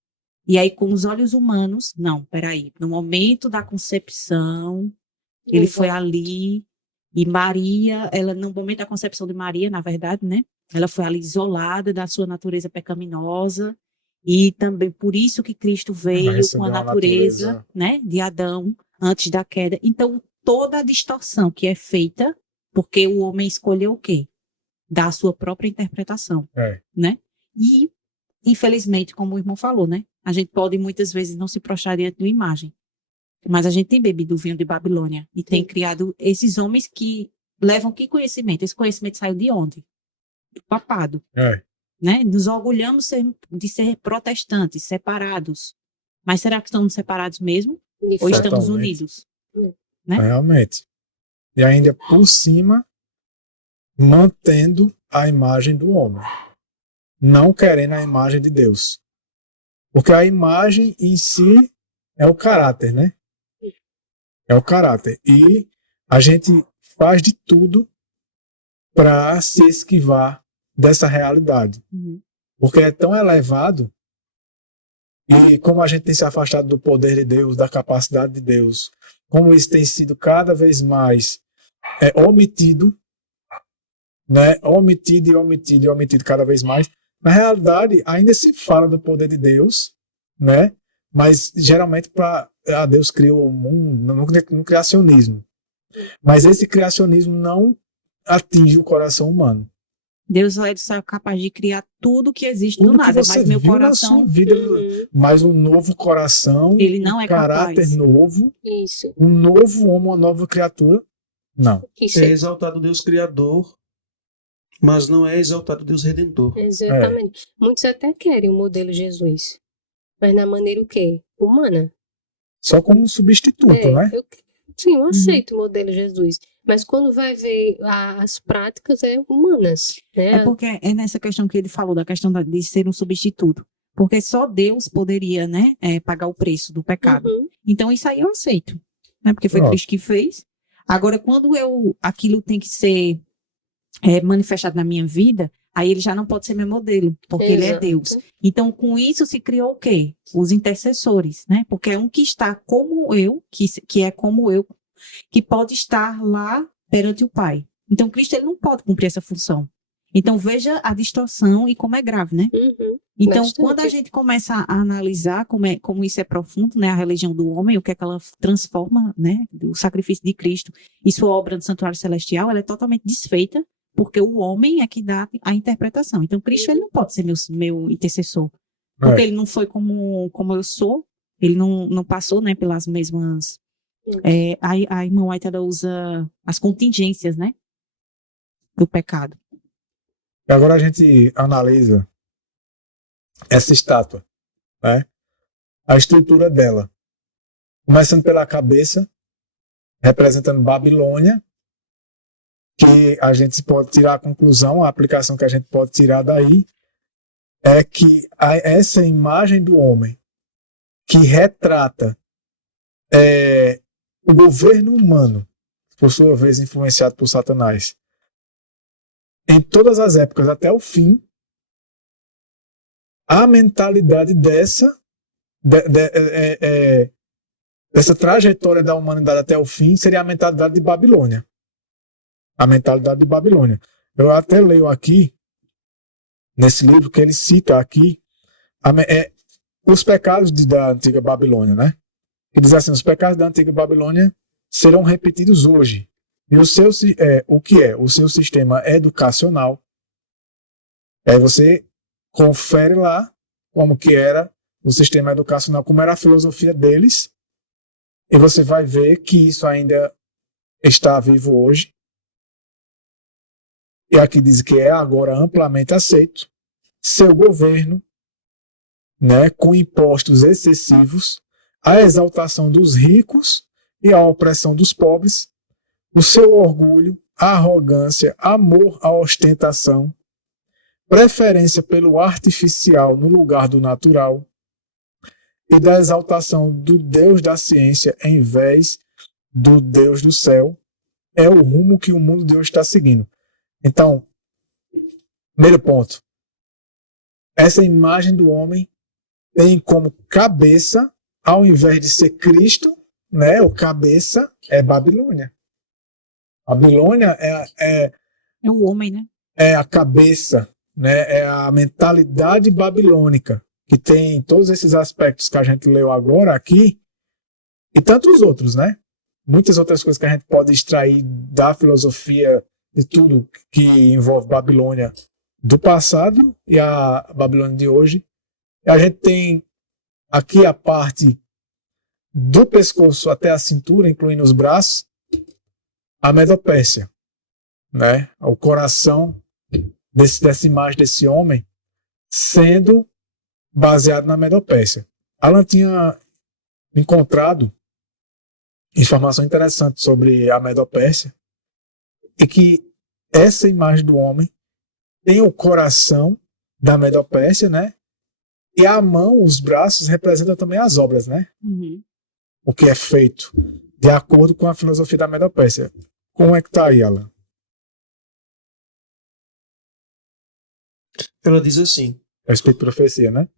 E aí, com os olhos humanos, não, peraí, no momento da concepção, ele foi ali, e Maria, no momento da concepção de Maria, na verdade, né, ela foi ali isolada da sua natureza pecaminosa, e também por isso que Cristo veio com a natureza, né, de Adão, antes da queda. Então, toda a distorção que é feita, porque o homem escolheu o quê? Da sua própria interpretação, né? E, infelizmente, como o irmão falou, né? A gente pode muitas vezes não se prostrar diante de uma imagem, mas a gente tem bebido o vinho de Babilônia e tem criado esses homens que levam que conhecimento? Esse conhecimento saiu de onde? Do papado, né? Nos orgulhamos de ser protestantes, separados, mas será que estamos separados mesmo? Ou estamos unidos? Né? Realmente. E ainda por cima mantendo a imagem do homem, não querendo a imagem de Deus. Porque a imagem em si é o caráter, né? É o caráter. E a gente faz de tudo para se esquivar dessa realidade. Porque é tão elevado, e como a gente tem se afastado do poder de Deus, da capacidade de Deus, como isso tem sido cada vez mais omitido, né? Omitido cada vez mais. Na realidade, ainda se fala do poder de Deus, né? Mas geralmente Deus criou o mundo no criacionismo. Mas esse criacionismo não atinge o coração humano. Deus é capaz de criar tudo que existe do Tudo que nada, você mas meu viu na coração, sua vida, Uhum. mas um novo coração, ele não um é caráter capaz. novo, Isso. um novo homem, uma nova criatura. Não. Isso. É exaltado Deus Criador, mas não é exaltado Deus Redentor. Exatamente. Muitos até querem o modelo Jesus, mas na maneira o quê? Humana. Só como um substituto, né? Sim, eu aceito o modelo Jesus, mas quando vai ver as práticas humanas, né? É porque é nessa questão que ele falou, da questão de ser um substituto. Porque só Deus poderia, né, pagar o preço do pecado. Uhum. Então, isso aí eu aceito, né? Porque foi Pronto. Cristo que fez. Agora, quando aquilo tem que ser manifestado na minha vida, aí ele já não pode ser meu modelo, porque ele é Exato. Deus. Então, com isso se criou o quê? Os intercessores, né? Porque é um que está como eu, que é como eu, que pode estar lá perante o Pai. Então, Cristo ele não pode cumprir essa função. Então, veja a distorção e como é grave, né? Uhum. Então, Bastante. quando a gente começa a analisar como isso é profundo, né, a religião do homem, o que é que ela transforma, né, do sacrifício de Cristo e sua obra no santuário celestial, ela é totalmente desfeita, porque o homem é que dá a interpretação. Então, Cristo ele não pode ser meu intercessor, porque ele não foi como eu sou, ele não passou, né, pelas mesmas... a irmã White, ela usa as contingências, né, do pecado. E agora a gente analisa essa estátua, né? A estrutura dela. Começando pela cabeça, representando Babilônia, que a gente pode tirar a conclusão, a aplicação que a gente pode tirar daí, é que essa imagem do homem que retrata o governo humano, por sua vez influenciado por Satanás, em todas as épocas até o fim, a mentalidade dessa trajetória da humanidade até o fim seria a mentalidade de Babilônia. A mentalidade de Babilônia. Eu até leio aqui, nesse livro, que ele cita aqui os pecados da antiga Babilônia, né? Ele diz assim, os pecados da antiga Babilônia serão repetidos hoje. E o que é? O seu sistema educacional. Aí você confere lá como que era o sistema educacional, como era a filosofia deles, e você vai ver que isso ainda está vivo hoje. E aqui diz que é agora amplamente aceito. Seu governo, né, com impostos excessivos, a exaltação dos ricos e a opressão dos pobres, o seu orgulho, a arrogância, amor à ostentação, preferência pelo artificial no lugar do natural e da exaltação do Deus da ciência em vez do Deus do céu, é o rumo que o mundo de hoje está seguindo. Então, primeiro ponto, essa imagem do homem tem como cabeça, ao invés de ser Cristo, né, o cabeça é Babilônia. Babilônia é o homem, né? É a cabeça, né, é a mentalidade babilônica, que tem todos esses aspectos que a gente leu agora aqui, e tantos outros, né? Muitas outras coisas que a gente pode extrair da filosofia de tudo que envolve Babilônia do passado e a Babilônia de hoje. E a gente tem aqui a parte do pescoço até a cintura, incluindo os braços, a Medopérsia, né? O coração dessa imagem desse homem sendo baseado na Medopérsia. Alan tinha encontrado informação interessante sobre a Medopérsia e que essa imagem do homem tem o coração da Medopérsia, né? E a mão, os braços representam também as obras, né? Uhum. O que é feito de acordo com a filosofia da Medopérsia. Como é que tá aí, Alan? Ela diz assim: É o espírito de profecia, né?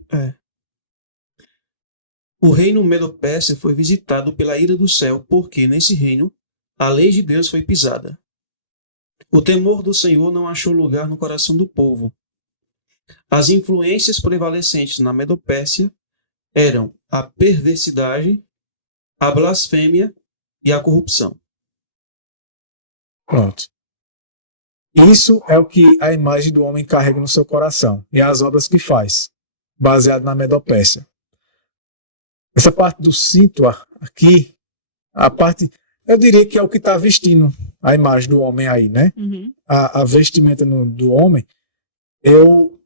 O reino Medo-Pérsia foi visitado pela ira do céu, porque nesse reino a lei de Deus foi pisada. O temor do Senhor não achou lugar no coração do povo. As influências prevalecentes na Medo-Pérsia eram a perversidade, a blasfêmia e a corrupção. Pronto. Isso é o que a imagem do homem carrega no seu coração e as obras que faz, baseado na Medopécia. Essa parte do cinto aqui, a parte, eu diria que é o que está vestindo a imagem do homem aí, né? Uhum. A vestimenta do homem, eu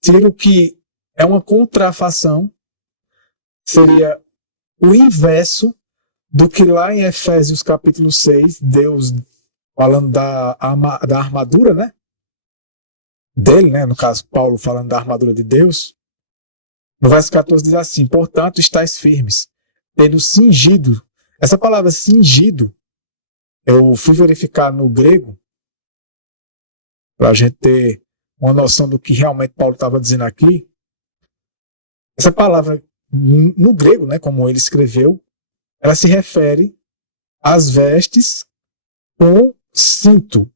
tiro que é uma contrafação, seria o inverso do que lá em Efésios capítulo 6, Deus falando da armadura, né? Dele, né? No caso, Paulo falando da armadura de Deus. No verso 14 diz assim: portanto, estáis firmes, tendo cingido. Essa palavra cingido, eu fui verificar no grego, para a gente ter uma noção do que realmente Paulo estava dizendo aqui. Essa palavra, no grego, né, como ele escreveu, ela se refere às vestes com cinto,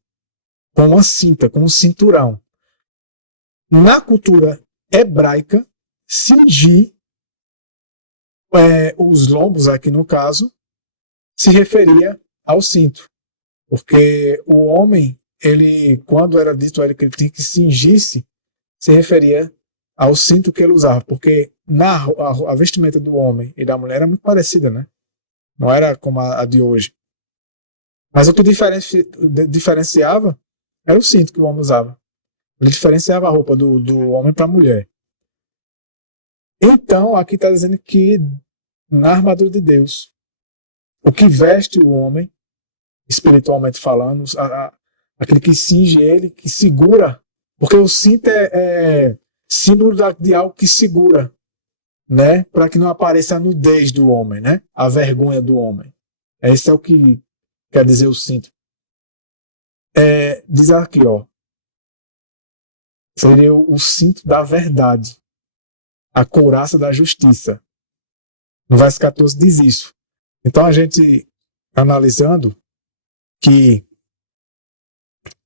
com uma cinta, com um cinturão. Na cultura hebraica, cingir os lombos, aqui no caso, se referia ao cinto. Porque o homem, ele, quando era dito a ele que ele tinha que cingir-se, se referia ao cinto que ele usava. Porque a vestimenta do homem e da mulher era muito parecida, né? Não era como a de hoje. Mas o que diferenciava era o cinto que o homem usava. Ele diferenciava a roupa do homem para a mulher. Então, aqui está dizendo que na armadura de Deus, o que veste o homem, espiritualmente falando, aquele que cinge ele, que segura, porque o cinto é símbolo de algo que segura, né? Para que não apareça a nudez do homem, né? A vergonha do homem. Esse é o que quer dizer o cinto. Diz aqui, ó, seria o cinto da verdade, a couraça da justiça. No verso 14 diz isso. Então a gente, analisando, que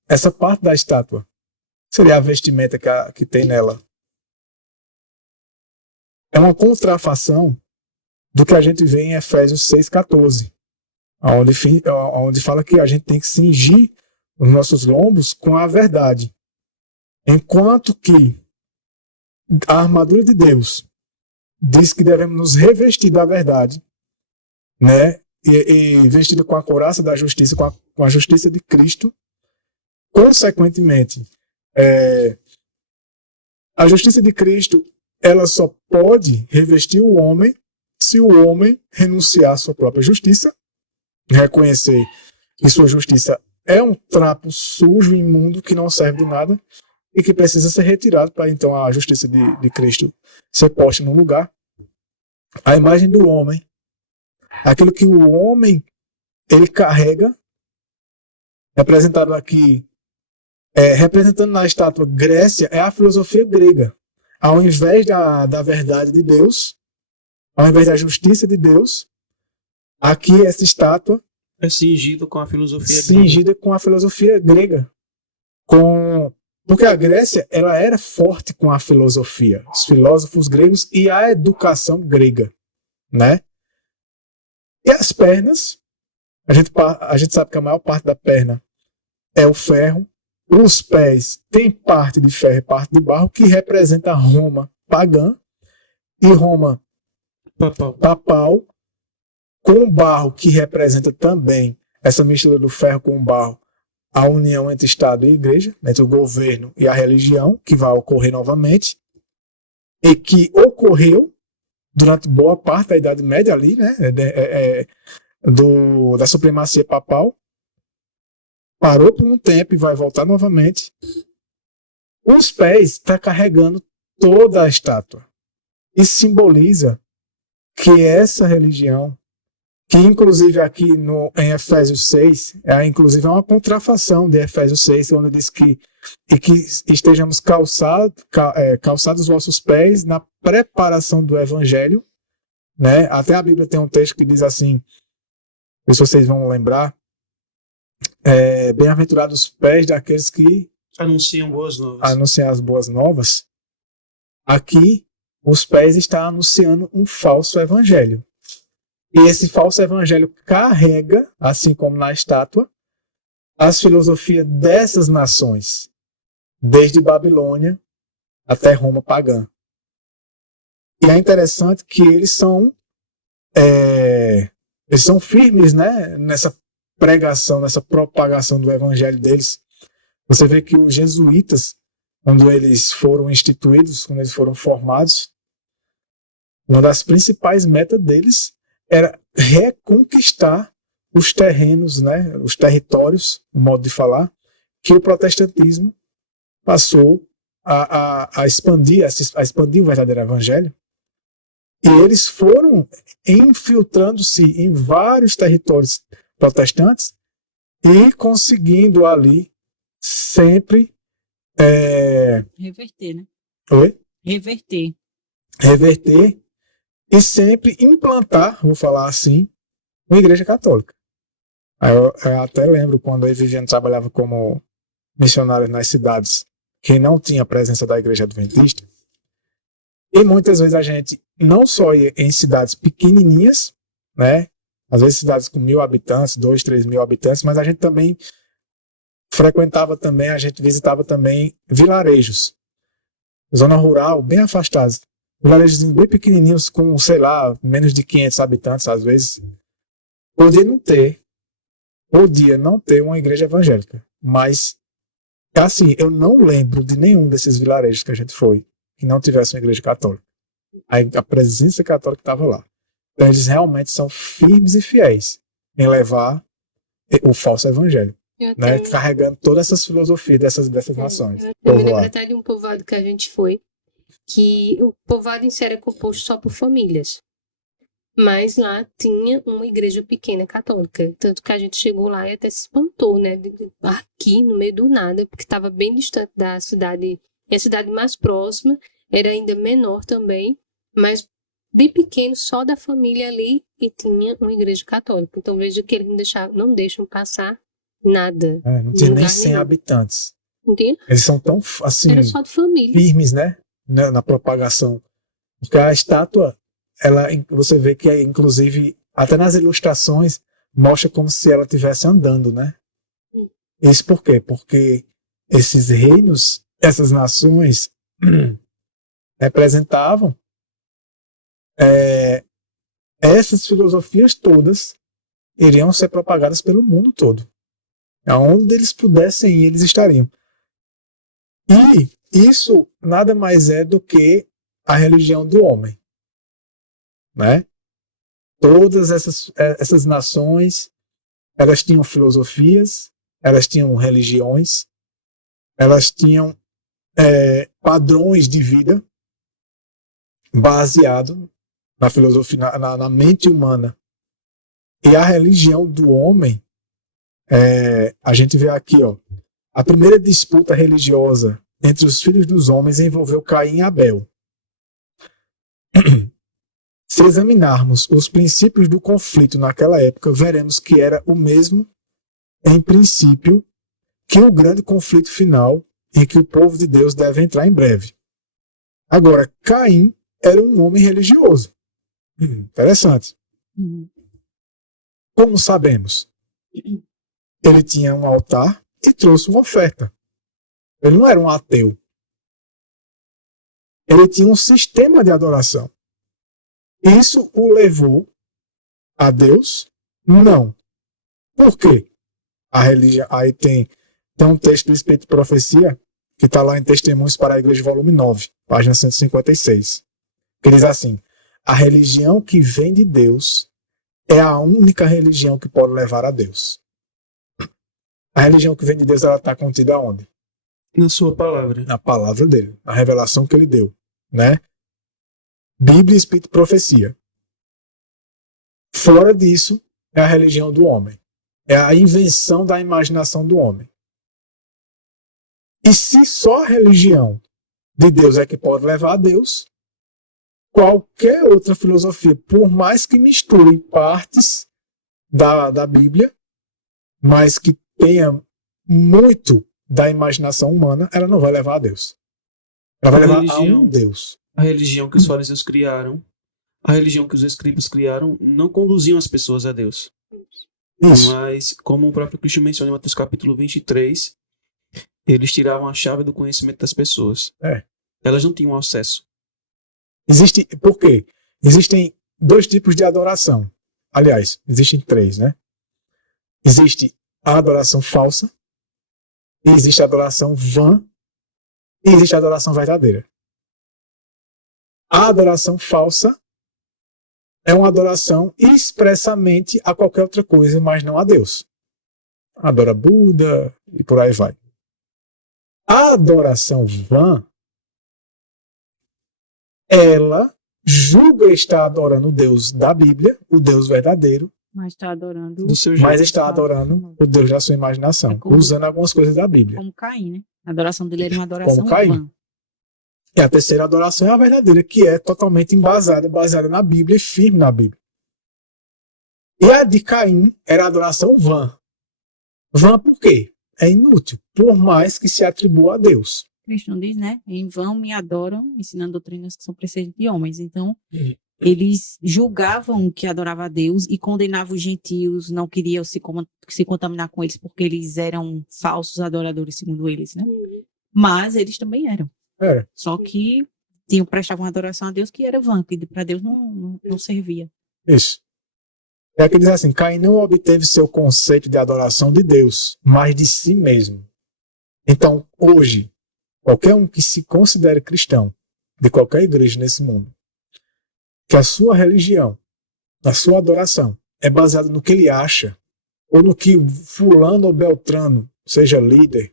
essa parte da estátua seria a vestimenta que tem nela. É uma contrafação do que a gente vê em Efésios 6,14, onde fala que a gente tem que cingir os nossos lombos com a verdade. Enquanto que a armadura de Deus diz que devemos nos revestir da verdade, né? E vestido com a couraça da justiça, com a justiça de Cristo. Consequentemente, a justiça de Cristo, ela só pode revestir o homem se o homem renunciar à sua própria justiça, reconhecer que sua justiça é um trapo sujo e imundo que não serve de nada e que precisa ser retirado para então a justiça de Cristo ser posta no lugar. A imagem do homem, aquilo que o homem ele carrega, representado aqui, representando na estátua Grécia, é a filosofia grega. Ao invés da verdade de Deus, ao invés da justiça de Deus, aqui essa estátua é cingido com a filosofia cingida com a filosofia grega. Porque a Grécia ela era forte com a filosofia, os filósofos gregos e a educação grega, né? E as pernas, a gente sabe que a maior parte da perna é o ferro. Os pés têm parte de ferro e parte de barro, que representa Roma pagã e Roma papal, com o barro, que representa também essa mistura do ferro com o barro, a união entre Estado e Igreja, entre o governo e a religião, que vai ocorrer novamente, e que ocorreu durante boa parte da Idade Média ali, né, da supremacia papal. Parou por um tempo e vai voltar novamente. Os pés está carregando toda a estátua. E simboliza que essa religião, que inclusive aqui em Efésios 6, inclusive é uma contrafação de Efésios 6, onde diz que estejamos calçados os vossos pés na preparação do Evangelho. Né? Até a Bíblia tem um texto que diz assim, se vocês vão lembrar, bem-aventurados os pés daqueles que anunciam boas novas. Anunciam as boas novas. Aqui, os pés estão anunciando um falso evangelho. E esse falso evangelho carrega, assim como na estátua, as filosofias dessas nações, desde Babilônia até Roma pagã. E é interessante que eles são firmes, né, nessa pregação, nessa propagação do evangelho deles. Você vê que os jesuítas, quando eles foram instituídos, quando eles foram formados, uma das principais metas deles era reconquistar os terrenos, né, os territórios, o modo de falar, que o protestantismo passou a expandir o verdadeiro evangelho. E eles foram infiltrando-se em vários territórios protestantes e conseguindo ali sempre Reverter, né? Oi? Reverter. E sempre implantar, vou falar assim, uma igreja católica. Eu até lembro quando eu Viviane trabalhava como missionário nas cidades que não tinha presença da igreja adventista, e muitas vezes a gente não só ia em cidades pequenininhas, né? Às vezes cidades com 1.000 habitantes, 2, 3 mil habitantes, mas a gente também a gente visitava também vilarejos, zona rural, bem afastados. Vilarejos bem pequenininhos, com, sei lá, menos de 500 habitantes, às vezes. Podia não ter uma igreja evangélica. Mas, assim, eu não lembro de nenhum desses vilarejos que a gente foi que não tivesse uma igreja católica. A presença católica estava lá. Então, eles realmente são firmes e fiéis em levar o falso evangelho, né? Carregando todas essas filosofias dessas nações. Eu me lembro até de um povoado que a gente foi, que o povoado em si era composto só por famílias. Mas lá tinha uma igreja pequena católica. Tanto que a gente chegou lá e até se espantou, né? Aqui, no meio do nada, porque estava bem distante da cidade. E a cidade mais próxima era ainda menor também, mas bem pequeno, só da família ali, e tinha uma igreja católica. Então veja que eles não deixam passar nada. Não tinha nem 100 habitantes. Não tinha? Eles são tão, assim, era só de família. Firmes, né? Na propagação. Porque a estátua, você vê que, inclusive, até nas ilustrações, mostra como se ela estivesse andando, né? Isso por quê? Porque esses reinos, essas nações, representavam essas filosofias todas iriam ser propagadas pelo mundo todo. Aonde eles pudessem ir, eles estariam. E isso nada mais é do que a religião do homem, né? Todas essas nações, elas tinham filosofias, elas tinham religiões, elas tinham padrões de vida baseado na filosofia, na mente humana. E a religião do homem, a gente vê aqui, ó, a primeira disputa religiosa entre os filhos dos homens envolveu Caim e Abel. Se examinarmos os princípios do conflito naquela época, veremos que era o mesmo, em princípio, que o grande conflito final em que o povo de Deus deve entrar em breve. Agora, Caim era um homem religioso. Interessante. Como sabemos? Ele tinha um altar e trouxe uma oferta. Ele não era um ateu. Ele tinha um sistema de adoração. Isso o levou a Deus? Não. Por quê? A religião, aí tem um texto do Espírito de Profecia que está lá em Testemunhos para a Igreja, volume 9, página 156. Que diz assim: a religião que vem de Deus é a única religião que pode levar a Deus. A religião que vem de Deus, ela está contida onde? Na sua palavra. Na palavra dele, na revelação que ele deu, né? Bíblia, Espírito e Profecia. Fora disso, é a religião do homem. É a invenção da imaginação do homem. E se só a religião de Deus é que pode levar a Deus, qualquer outra filosofia, por mais que misture partes da Bíblia, mas que tenha muito da imaginação humana, ela não vai levar a Deus. Ela vai levar a um Deus. A religião que os fariseus criaram, a religião que os escribas criaram, não conduziam as pessoas a Deus. Isso. Mas, como o próprio Cristo menciona em Mateus capítulo 23, eles tiravam a chave do conhecimento das pessoas. Elas não tinham acesso. Por quê? Existem 2 tipos de adoração. Aliás, existem 3, né? Existe a adoração falsa, existe a adoração vã e existe a adoração verdadeira. A adoração falsa é uma adoração expressamente a qualquer outra coisa, mas não a Deus. Adora Buda e por aí vai. A adoração vã, ela julga estar adorando o Deus da Bíblia, o Deus verdadeiro, Mas está adorando Do seu mas jeito. está adorando o Deus da sua imaginação, É como- usando algumas coisas da Bíblia. como Caim, né? A adoração dele era uma adoração Como Caim. vã. E a terceira adoração é a verdadeira, que é totalmente baseada na Bíblia e firme na Bíblia. E a de Caim era a adoração vã. Vã por quê? É inútil, por mais que se atribua a Deus. Cristo não diz, né? Em vão me adoram, ensinando doutrinas que são preceitos de homens. Então, Uhum. eles julgavam que adorava a Deus e condenavam os gentios, não queriam se contaminar com eles porque eles eram falsos adoradores, segundo eles, né? Mas eles também eram. Era. Só que prestavam adoração a Deus que era vã, que para Deus não servia. Isso. É que diz assim, Caim não obteve seu conceito de adoração de Deus, mas de si mesmo. Então, hoje, qualquer um que se considere cristão, de qualquer igreja nesse mundo, que a sua religião, a sua adoração, é baseada no que ele acha, ou no que fulano ou beltrano, seja líder,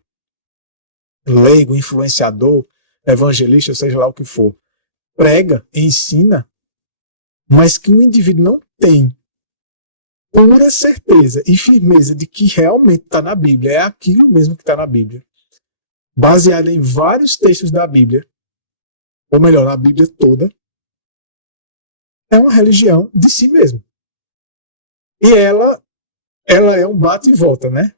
leigo, influenciador, evangelista, seja lá o que for, prega, ensina, mas que o indivíduo não tem pura certeza e firmeza de que realmente está na Bíblia, é aquilo mesmo que está na Bíblia, baseado em vários textos da Bíblia, ou melhor, na Bíblia toda, é uma religião de si mesmo. E ela é um bate e volta, né?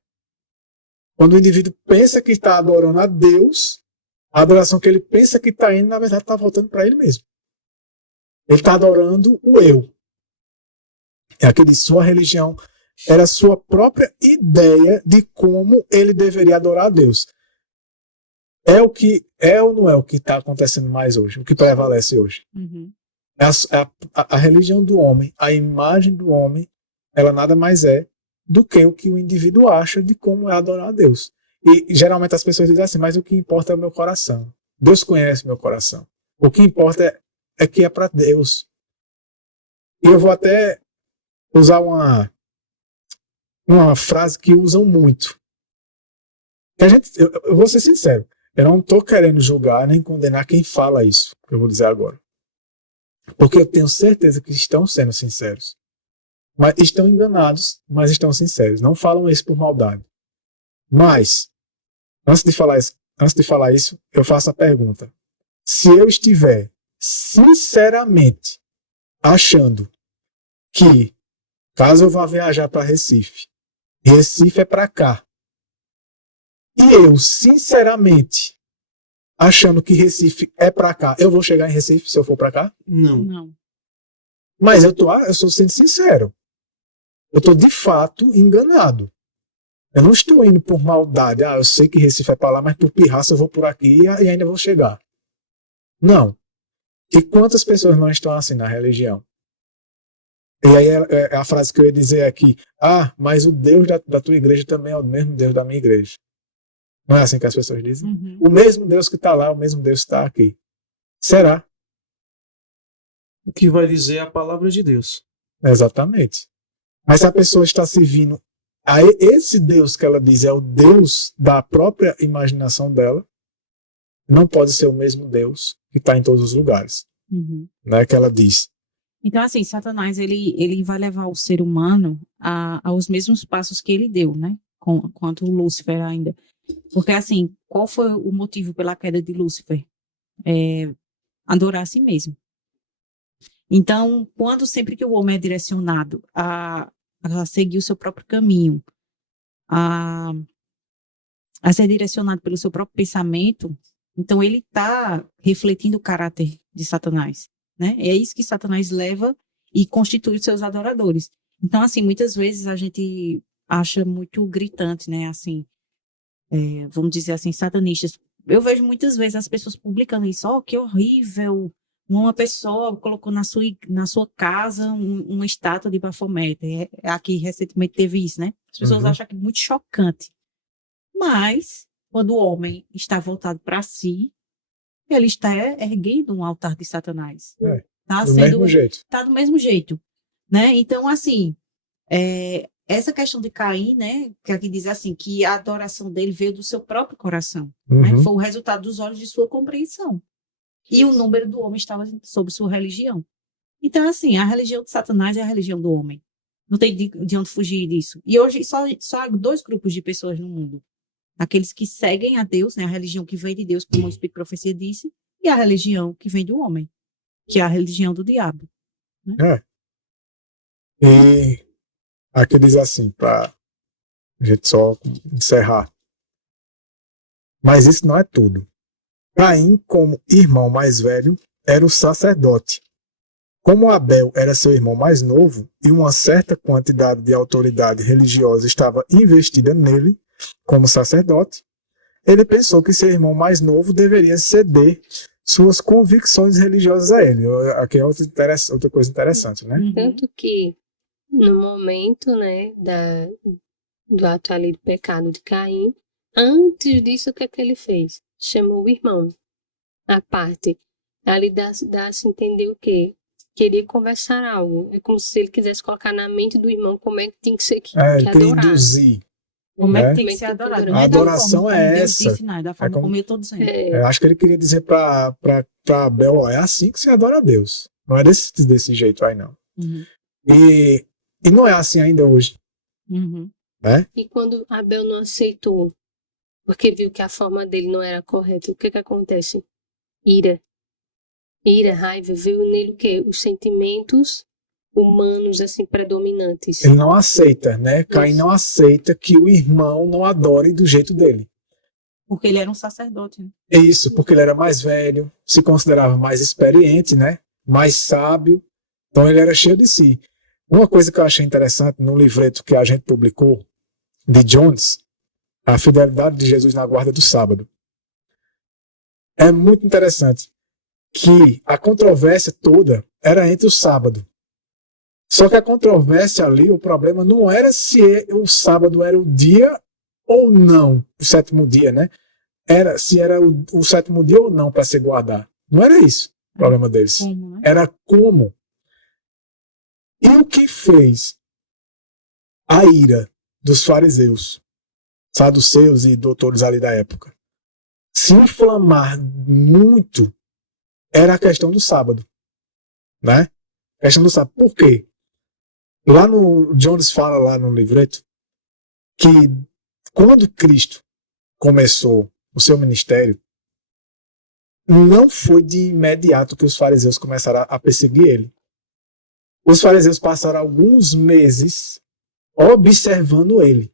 Quando o indivíduo pensa que está adorando a Deus, a adoração que ele pensa que está indo, na verdade, está voltando para ele mesmo. Ele está adorando o eu. É aquele sua religião, era a sua própria ideia de como ele deveria adorar a Deus. É ou não é o que está acontecendo mais hoje, o que prevalece hoje? Uhum. A religião do homem, a imagem do homem, ela nada mais é do que o que o indivíduo acha de como é adorar a Deus. E geralmente as pessoas dizem assim, mas o que importa é o meu coração. Deus conhece meu coração. O que importa é que é para Deus. E eu vou até usar uma frase que usam muito. Eu vou ser sincero, eu não estou querendo julgar nem condenar quem fala isso, que eu vou dizer agora. Porque eu tenho certeza que estão sendo sinceros. Mas estão enganados, mas estão sinceros. Não falam isso por maldade. Mas, antes de falar isso, eu faço a pergunta. Se eu estiver sinceramente achando que, caso eu vá viajar para Recife é para cá, e eu, sinceramente, achando que Recife é para cá, eu vou chegar em Recife se eu for para cá? Não. Mas eu estou sendo sincero. Eu estou, de fato, enganado. Eu não estou indo por maldade. Eu sei que Recife é para lá, mas por pirraça eu vou por aqui e ainda vou chegar. Não. E quantas pessoas não estão assim na religião? E aí é a frase que eu ia dizer aqui. Mas o Deus da tua igreja também é o mesmo Deus da minha igreja. Não é assim que as pessoas dizem? Uhum. O mesmo Deus que está lá, o mesmo Deus que está aqui. Será? O que vai dizer é a palavra de Deus. Exatamente. Mas se a pessoa está servindo a esse Deus que ela diz é o Deus da própria imaginação dela, não pode ser o mesmo Deus que está em todos os lugares. Uhum. Né, que ela diz. Então, assim, Satanás, ele vai levar o ser humano aos mesmos passos que ele deu, né? Quanto o Lúcifer ainda. Porque, assim, qual foi o motivo pela queda de Lúcifer? Adorar a si mesmo. Então, sempre que o homem é direcionado a seguir o seu próprio caminho, a ser direcionado pelo seu próprio pensamento, então ele está refletindo o caráter de Satanás, né? É isso que Satanás leva e constitui os seus adoradores. Então, assim, muitas vezes a gente acha muito gritante, né? Assim, vamos dizer assim, satanistas. Eu vejo muitas vezes as pessoas publicando isso, que horrível, uma pessoa colocou na sua casa uma estátua de Baphomet. Aqui recentemente teve isso, né? As pessoas Uhum. acham que é muito chocante. Mas, quando o homem está voltado para si, ele está erguendo um altar de Satanás. Tá Do mesmo jeito. Tá do mesmo jeito, né? Então, assim, essa questão de Caim, né, que aqui diz assim, que a adoração dele veio do seu próprio coração, né? Uhum. Foi o resultado dos olhos de sua compreensão. E o número do homem estava sob sua religião. Então, assim, a religião de Satanás é a religião do homem. Não tem de onde fugir disso. E hoje só há dois grupos de pessoas no mundo. Aqueles que seguem a Deus, né, a religião que vem de Deus, como o Espírito de Profecia disse, e a religião que vem do homem, que é a religião do diabo. E aqui diz assim, para a gente só encerrar. Mas isso não é tudo. Caim, como irmão mais velho, era o sacerdote. Como Abel era seu irmão mais novo e uma certa quantidade de autoridade religiosa estava investida nele como sacerdote, ele pensou que seu irmão mais novo deveria ceder suas convicções religiosas a ele. Aqui é outra coisa interessante, né? Tanto que, no momento, né, do ato ali do pecado de Caim, antes disso, o que é que ele fez? Chamou o irmão à parte. Ali dá-se a entender o quê? Queria conversar algo. É como se ele quisesse colocar na mente do irmão como é que tem que ser que Ele queria adorar. induzir. Como é né? que tem que ser adorado? Não A é da adoração forma é como Deus essa. disse, não, é da forma como eu estou dizendo. Eu acho que ele queria dizer para Abel, ó, é assim que se adora a Deus. Não é desse jeito aí, não. Uhum. E não é assim ainda hoje. Uhum. Né? E quando Abel não aceitou, porque viu que a forma dele não era correta, o que que acontece? Ira, raiva, veio nele o quê? Os sentimentos humanos, assim, predominantes. Ele não aceita, né? Caim Isso. não aceita que o irmão não adore do jeito dele. Porque ele era um sacerdote. Né? Isso, porque ele era mais velho, se considerava mais experiente, né? Mais sábio. Então ele era cheio de si. Uma coisa que eu achei interessante no livreto que a gente publicou, de Jones, A Fidelidade de Jesus na Guarda do Sábado. É muito interessante que a controvérsia toda era entre o sábado. Só que a controvérsia ali, o problema não era se o sábado era o dia ou não, o sétimo dia, né? Era se era o sétimo dia ou não para se guardar. Não era isso o problema deles. Como, né? Era como. E o que fez a ira dos fariseus, saduceus e doutores ali da época se inflamar muito era a questão do sábado, né? A questão do sábado. Por quê? Lá no Jones fala lá no livreto que quando Cristo começou o seu ministério, não foi de imediato que os fariseus começaram a perseguir ele. Os fariseus passaram alguns meses observando ele.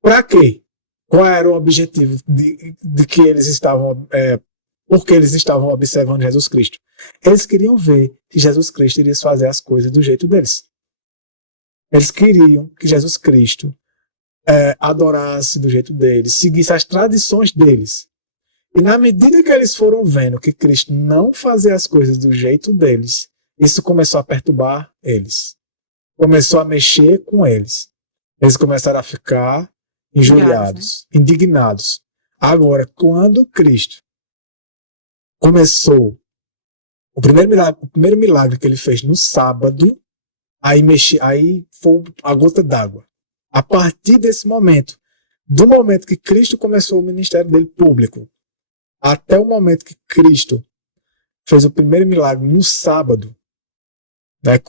Para quê? Qual era o objetivo de que eles estavam, porque eles estavam observando Jesus Cristo? Eles queriam ver que Jesus Cristo iria fazer as coisas do jeito deles. Eles queriam que Jesus Cristo adorasse do jeito deles, seguisse as tradições deles. E na medida que eles foram vendo que Cristo não fazia as coisas do jeito deles, isso começou a perturbar eles. Começou a mexer com eles. Eles começaram a ficar injuriados, indignados. Agora, quando Cristo começou o primeiro milagre que ele fez no sábado, aí foi a gota d'água. A partir desse momento, do momento que Cristo começou o ministério dele público, até o momento que Cristo fez o primeiro milagre no sábado, né?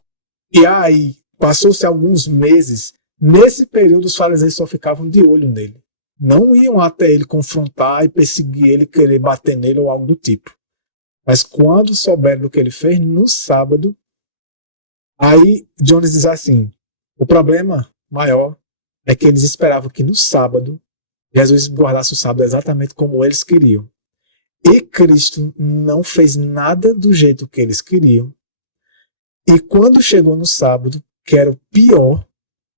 E aí passou-se alguns meses. Nesse período, os fariseus só ficavam de olho nele. Não iam até ele confrontar e perseguir ele, querer bater nele ou algo do tipo. Mas quando souberam do que ele fez no sábado, aí Jones diz assim, o problema maior é que eles esperavam que no sábado, Jesus guardasse o sábado exatamente como eles queriam. E Cristo não fez nada do jeito que eles queriam. E quando chegou no sábado, que era o pior,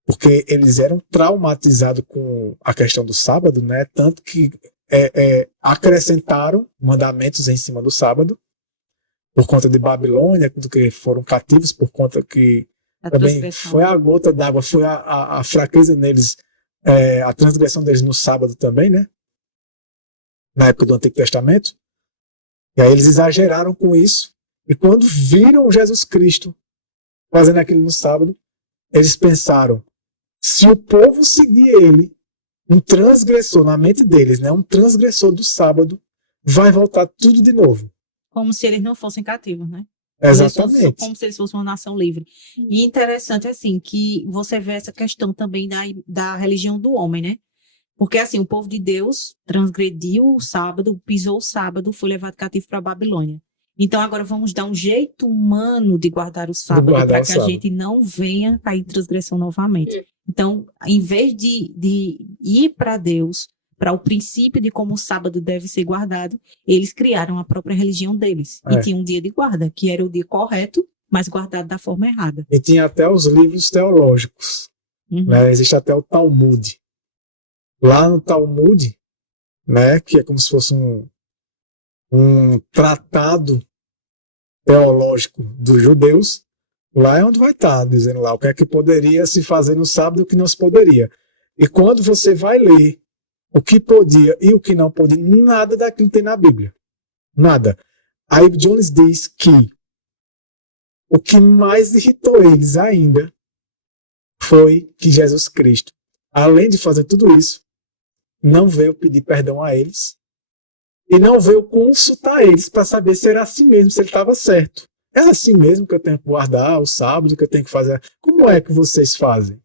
porque eles eram traumatizados com a questão do sábado, né? Tanto que acrescentaram mandamentos em cima do sábado, por conta de Babilônia, do que foram cativos, por conta que A também transgressão. foi a gota d'água, foi a fraqueza neles, a transgressão deles no sábado também, né? Na época do Antigo Testamento. E aí eles exageraram com isso. E quando viram Jesus Cristo fazendo aquilo no sábado, eles pensaram, se o povo seguir ele, um transgressor na mente deles, né? Um transgressor do sábado, vai voltar tudo de novo. Como se eles não fossem cativos, né? Eles Exatamente. como se eles fossem uma nação livre. E interessante, assim, que você vê essa questão também da religião do homem, né? Porque, assim, o povo de Deus transgrediu o sábado, pisou o sábado, foi levado cativo para a Babilônia. Então, agora vamos dar um jeito humano de guardar o sábado para que a gente não venha cair em transgressão novamente. Então, em vez de ir para Deus, para o princípio de como o sábado deve ser guardado, eles criaram a própria religião deles. E tinha um dia de guarda, que era o dia correto, mas guardado da forma errada. E tinha até os livros teológicos. Né? Existe até o Talmud. Lá no Talmud, né, que é como se fosse um tratado teológico dos judeus, lá é onde vai estar, dizendo lá o que é que poderia se fazer no sábado e o que não se poderia. E quando você vai ler o que podia e o que não podia, nada daquilo tem na Bíblia. Nada. Aí Jones diz que o que mais irritou eles ainda foi que Jesus Cristo, além de fazer tudo isso, não veio pedir perdão a eles e não veio consultar eles para saber se era assim mesmo, se ele estava certo. É assim mesmo que eu tenho que guardar o sábado, que eu tenho que fazer? Como é que vocês fazem?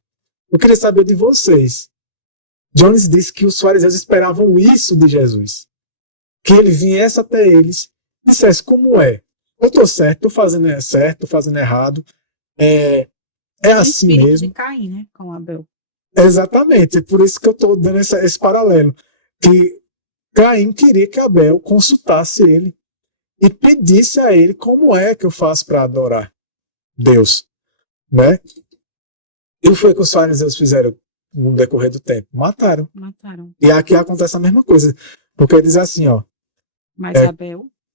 Eu queria saber de vocês. Jones disse que os fariseus esperavam isso de Jesus. Que ele viesse até eles e dissesse como é. Eu estou certo, estou fazendo certo, estou fazendo errado. É assim mesmo. O espírito de Caim, né? Com Abel. Exatamente, é por isso que eu estou dando esse paralelo. Que Caim queria que Abel consultasse ele e pedisse a ele como é que eu faço para adorar Deus. Né? E o que foi que os fariseus fizeram no decorrer do tempo? Mataram. E aqui acontece a mesma coisa. Porque diz assim, ó.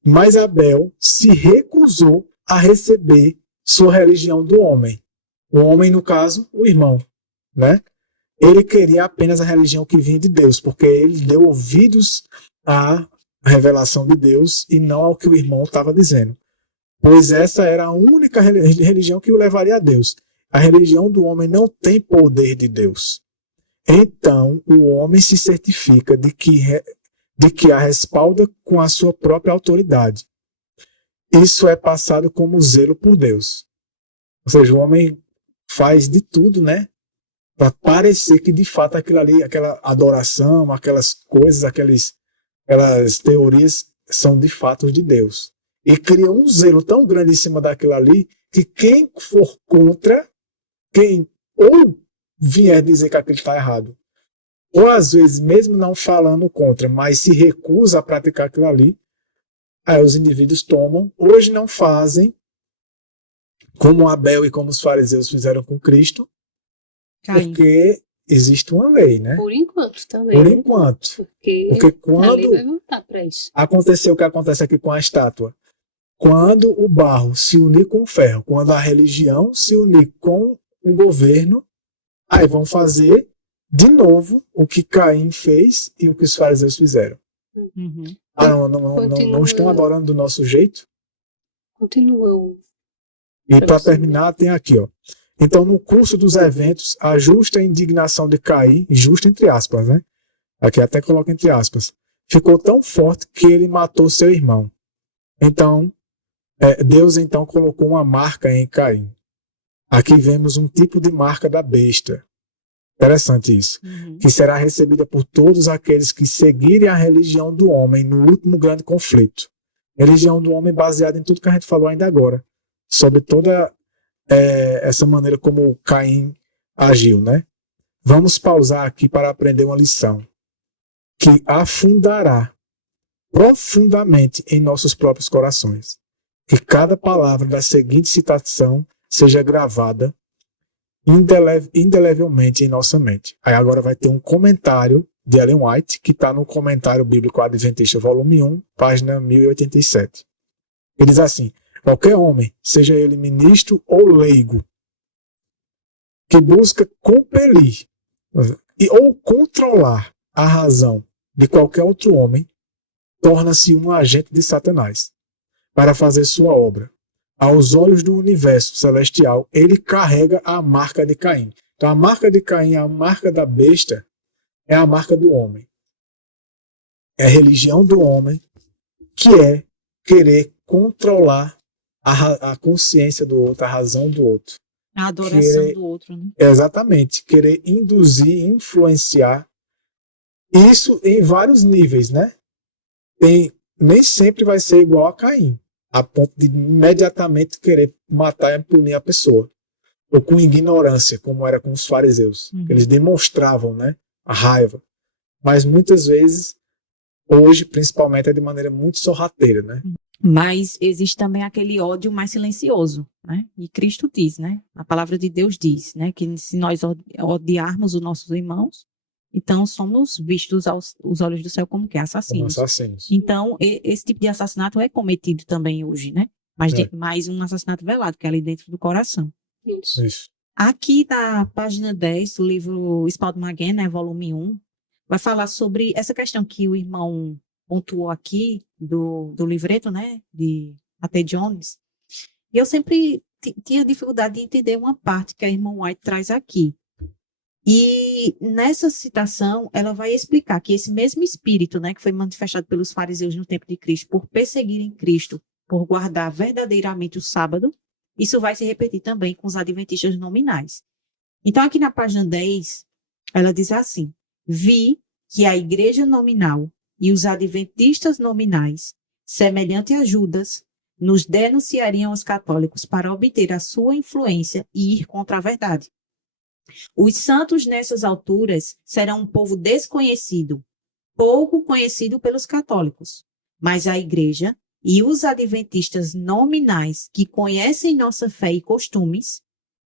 Mas Abel se recusou a receber sua religião do homem. O homem, no caso, o irmão. Né? Ele queria apenas a religião que vinha de Deus, porque ele deu ouvidos à revelação de Deus e não ao que o irmão estava dizendo. Pois essa era a única religião que o levaria a Deus. A religião do homem não tem poder de Deus. Então, o homem se certifica de que a respalda com a sua própria autoridade. Isso é passado como zelo por Deus. Ou seja, o homem faz de tudo, né? Para parecer que de fato aquilo ali, aquela adoração, aquelas coisas, aquelas teorias são de fato de Deus. E cria um zelo tão grande em cima daquilo ali que quem for contra, quem ou vier dizer que aquilo está errado, ou às vezes mesmo não falando contra, mas se recusa a praticar aquilo ali, aí os indivíduos tomam, hoje não fazem, como Abel e como os fariseus fizeram com Cristo, porque existe uma lei, né? Por enquanto também. Por enquanto. Porque quando vai voltar para isso. Aconteceu o que acontece aqui com a estátua, quando o barro se unir com o ferro, quando a religião se unir com o governo, aí vão fazer de novo o que Caim fez e o que os fariseus fizeram. Uhum. Não estão adorando do nosso jeito? Continua. E para terminar, tem aqui, ó. Então, no curso dos eventos, a justa indignação de Caim, justa entre aspas, né? Aqui até coloca entre aspas, ficou tão forte que ele matou seu irmão. Então, Deus então colocou uma marca em Caim. Aqui vemos um tipo de marca da besta. Interessante isso. Uhum. Que será recebida por todos aqueles que seguirem a religião do homem no último grande conflito. Religião do homem baseada em tudo que a gente falou ainda agora. Sobre toda essa maneira como Caim agiu, né? Vamos pausar aqui para aprender uma lição que afundará profundamente em nossos próprios corações. Que cada palavra da seguinte citação seja gravada indelevelmente em nossa mente. Aí agora vai ter um comentário de Ellen White, que está no Comentário Bíblico Adventista, volume 1, página 1087. Ele diz assim: qualquer homem, seja ele ministro ou leigo, que busca compelir ou controlar a razão de qualquer outro homem, torna-se um agente de Satanás para fazer sua obra. Aos olhos do universo celestial, ele carrega a marca de Caim. Então, a marca de Caim, a marca da besta, é a marca do homem. É a religião do homem, que é querer controlar a consciência do outro, a razão do outro. A adoração do outro, né? Exatamente. Querer induzir, influenciar. Isso em vários níveis, né? Nem sempre vai ser igual a Caim, a ponto de imediatamente querer matar e punir a pessoa. Ou com ignorância, como era com os fariseus. Eles demonstravam, né, a raiva. Mas muitas vezes, hoje, principalmente, é de maneira muito sorrateira, né? Mas existe também aquele ódio mais silencioso, né? E Cristo diz, né? A palavra de Deus diz, né? Que se nós odiarmos os nossos irmãos, então somos vistos aos olhos do céu como que assassinos. Como assassinos. Então, esse tipo de assassinato é cometido também hoje, né? Mas um assassinato velado, que é ali dentro do coração. Isso. Aqui na página 10 do livro Spalding-Maguen, né? Volume 1, vai falar sobre essa questão que o irmão pontuou aqui do livreto, né, de A.T. Jones, e eu sempre tinha dificuldade de entender uma parte que a irmã White traz aqui. E nessa citação, ela vai explicar que esse mesmo espírito, né, que foi manifestado pelos fariseus no tempo de Cristo, por perseguirem Cristo, por guardar verdadeiramente o sábado, isso vai se repetir também com os adventistas nominais. Então, aqui na página 10, ela diz assim: vi que a igreja nominal e os adventistas nominais, semelhante a Judas, nos denunciariam aos católicos para obter a sua influência e ir contra a verdade. Os santos nessas alturas serão um povo desconhecido, pouco conhecido pelos católicos, mas a igreja e os adventistas nominais que conhecem nossa fé e costumes,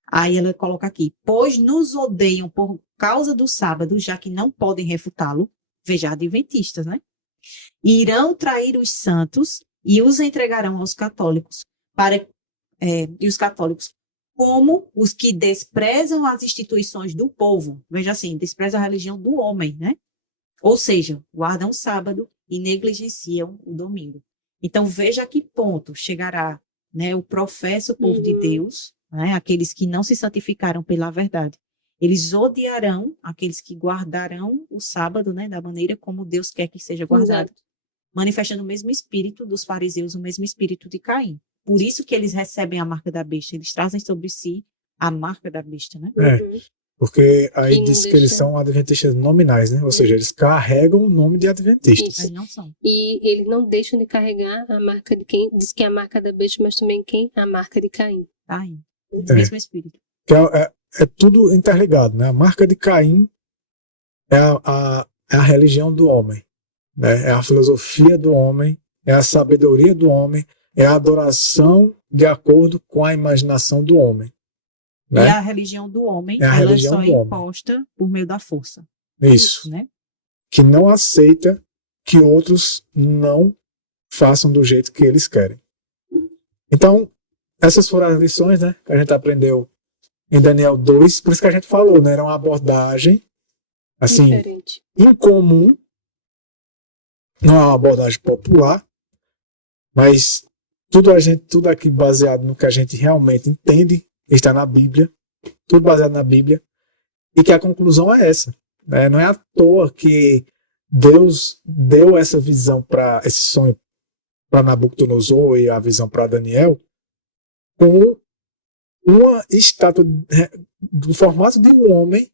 aí ela coloca aqui, pois nos odeiam por causa do sábado, já que não podem refutá-lo, veja, adventistas, né? Irão trair os santos e os entregarão aos católicos, e os católicos, como os que desprezam as instituições do povo, veja assim, desprezam a religião do homem, né? Ou seja, guardam o sábado e negligenciam o domingo. Então, veja a que ponto chegará, né, o professo povo de Deus, né, aqueles que não se santificaram pela verdade. Eles odiarão aqueles que guardarão o sábado, né, da maneira como Deus quer que seja guardado, exato, manifestando o mesmo espírito dos fariseus, o mesmo espírito de Caim. Por isso que eles recebem a marca da besta, eles trazem sobre si a marca da besta, né? Porque aí diz que eles são adventistas nominais, né? Ou seja, eles carregam o nome de adventistas. Isso. Eles não são. E eles não deixam de carregar a marca de quem diz que é a marca da besta, mas também a marca de Caim. Caim, o mesmo espírito. Que é tudo interligado, né? A marca de Caim é a religião do homem, né? É a filosofia do homem, é a sabedoria do homem, é a adoração de acordo com a imaginação do homem. Né? E a religião do homem, ela só é imposta por meio da força. Isso. Né? Que não aceita que outros não façam do jeito que eles querem. Então, essas foram as lições, né, que a gente aprendeu em Daniel 2, por isso que a gente falou, né, era uma abordagem assim, diferente, incomum, não é uma abordagem popular, mas tudo aqui baseado no que a gente realmente entende, está na Bíblia, tudo baseado na Bíblia, e que a conclusão é essa, né? Não é à toa que Deus deu essa visão, esse sonho para Nabucodonosor e a visão para Daniel, com uma estátua do formato de um homem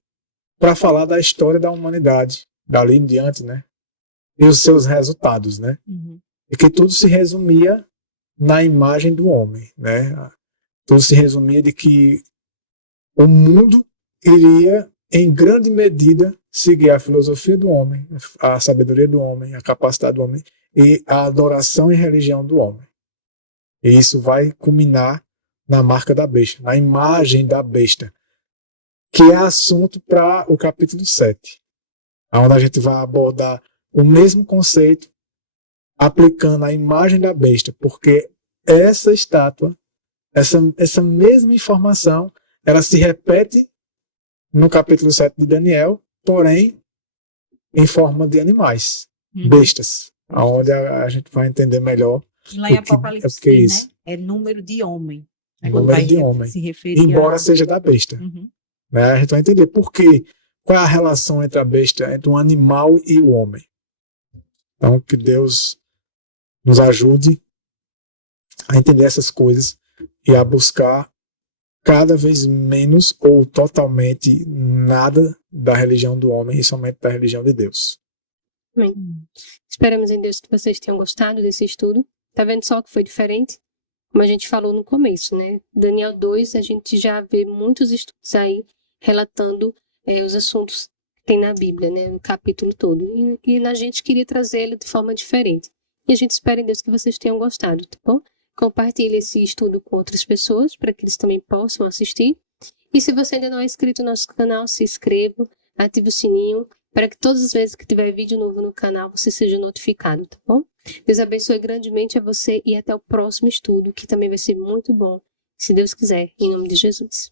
para falar da história da humanidade, dali em diante, né? E os seus resultados, né? E que tudo se resumia na imagem do homem, né? Tudo se resumia de que o mundo iria, em grande medida, seguir a filosofia do homem, a sabedoria do homem, a capacidade do homem e a adoração e religião do homem. E isso vai culminar na marca da besta, na imagem da besta, que é assunto para o capítulo 7, onde a gente vai abordar o mesmo conceito aplicando a imagem da besta, porque essa estátua, essa mesma informação, ela se repete no capítulo 7 de Daniel, porém em forma de animais, bestas, onde a gente vai entender melhor. E lá em o que Apocalipse é diz, isso. né? É número de homem. Número de homem. Se referir Embora seja da besta. Né? A gente vai entender por quê. Qual é a relação entre a besta, entre um animal e o homem. Então, que Deus nos ajude a entender essas coisas e a buscar cada vez menos ou totalmente nada da religião do homem e somente da religião de Deus. Amém. Esperamos em Deus que vocês tenham gostado desse estudo. Tá vendo só que foi diferente? Como a gente falou no começo, né? Daniel 2, a gente já vê muitos estudos aí relatando os assuntos que tem na Bíblia, né? No capítulo todo. E a gente queria trazê-lo de forma diferente. E a gente espera em Deus que vocês tenham gostado, tá bom? Compartilhe esse estudo com outras pessoas para que eles também possam assistir. E se você ainda não é inscrito no nosso canal, se inscreva, ative o sininho para que todas as vezes que tiver vídeo novo no canal você seja notificado, tá bom? Deus abençoe grandemente a você e até o próximo estudo, que também vai ser muito bom, se Deus quiser, em nome de Jesus.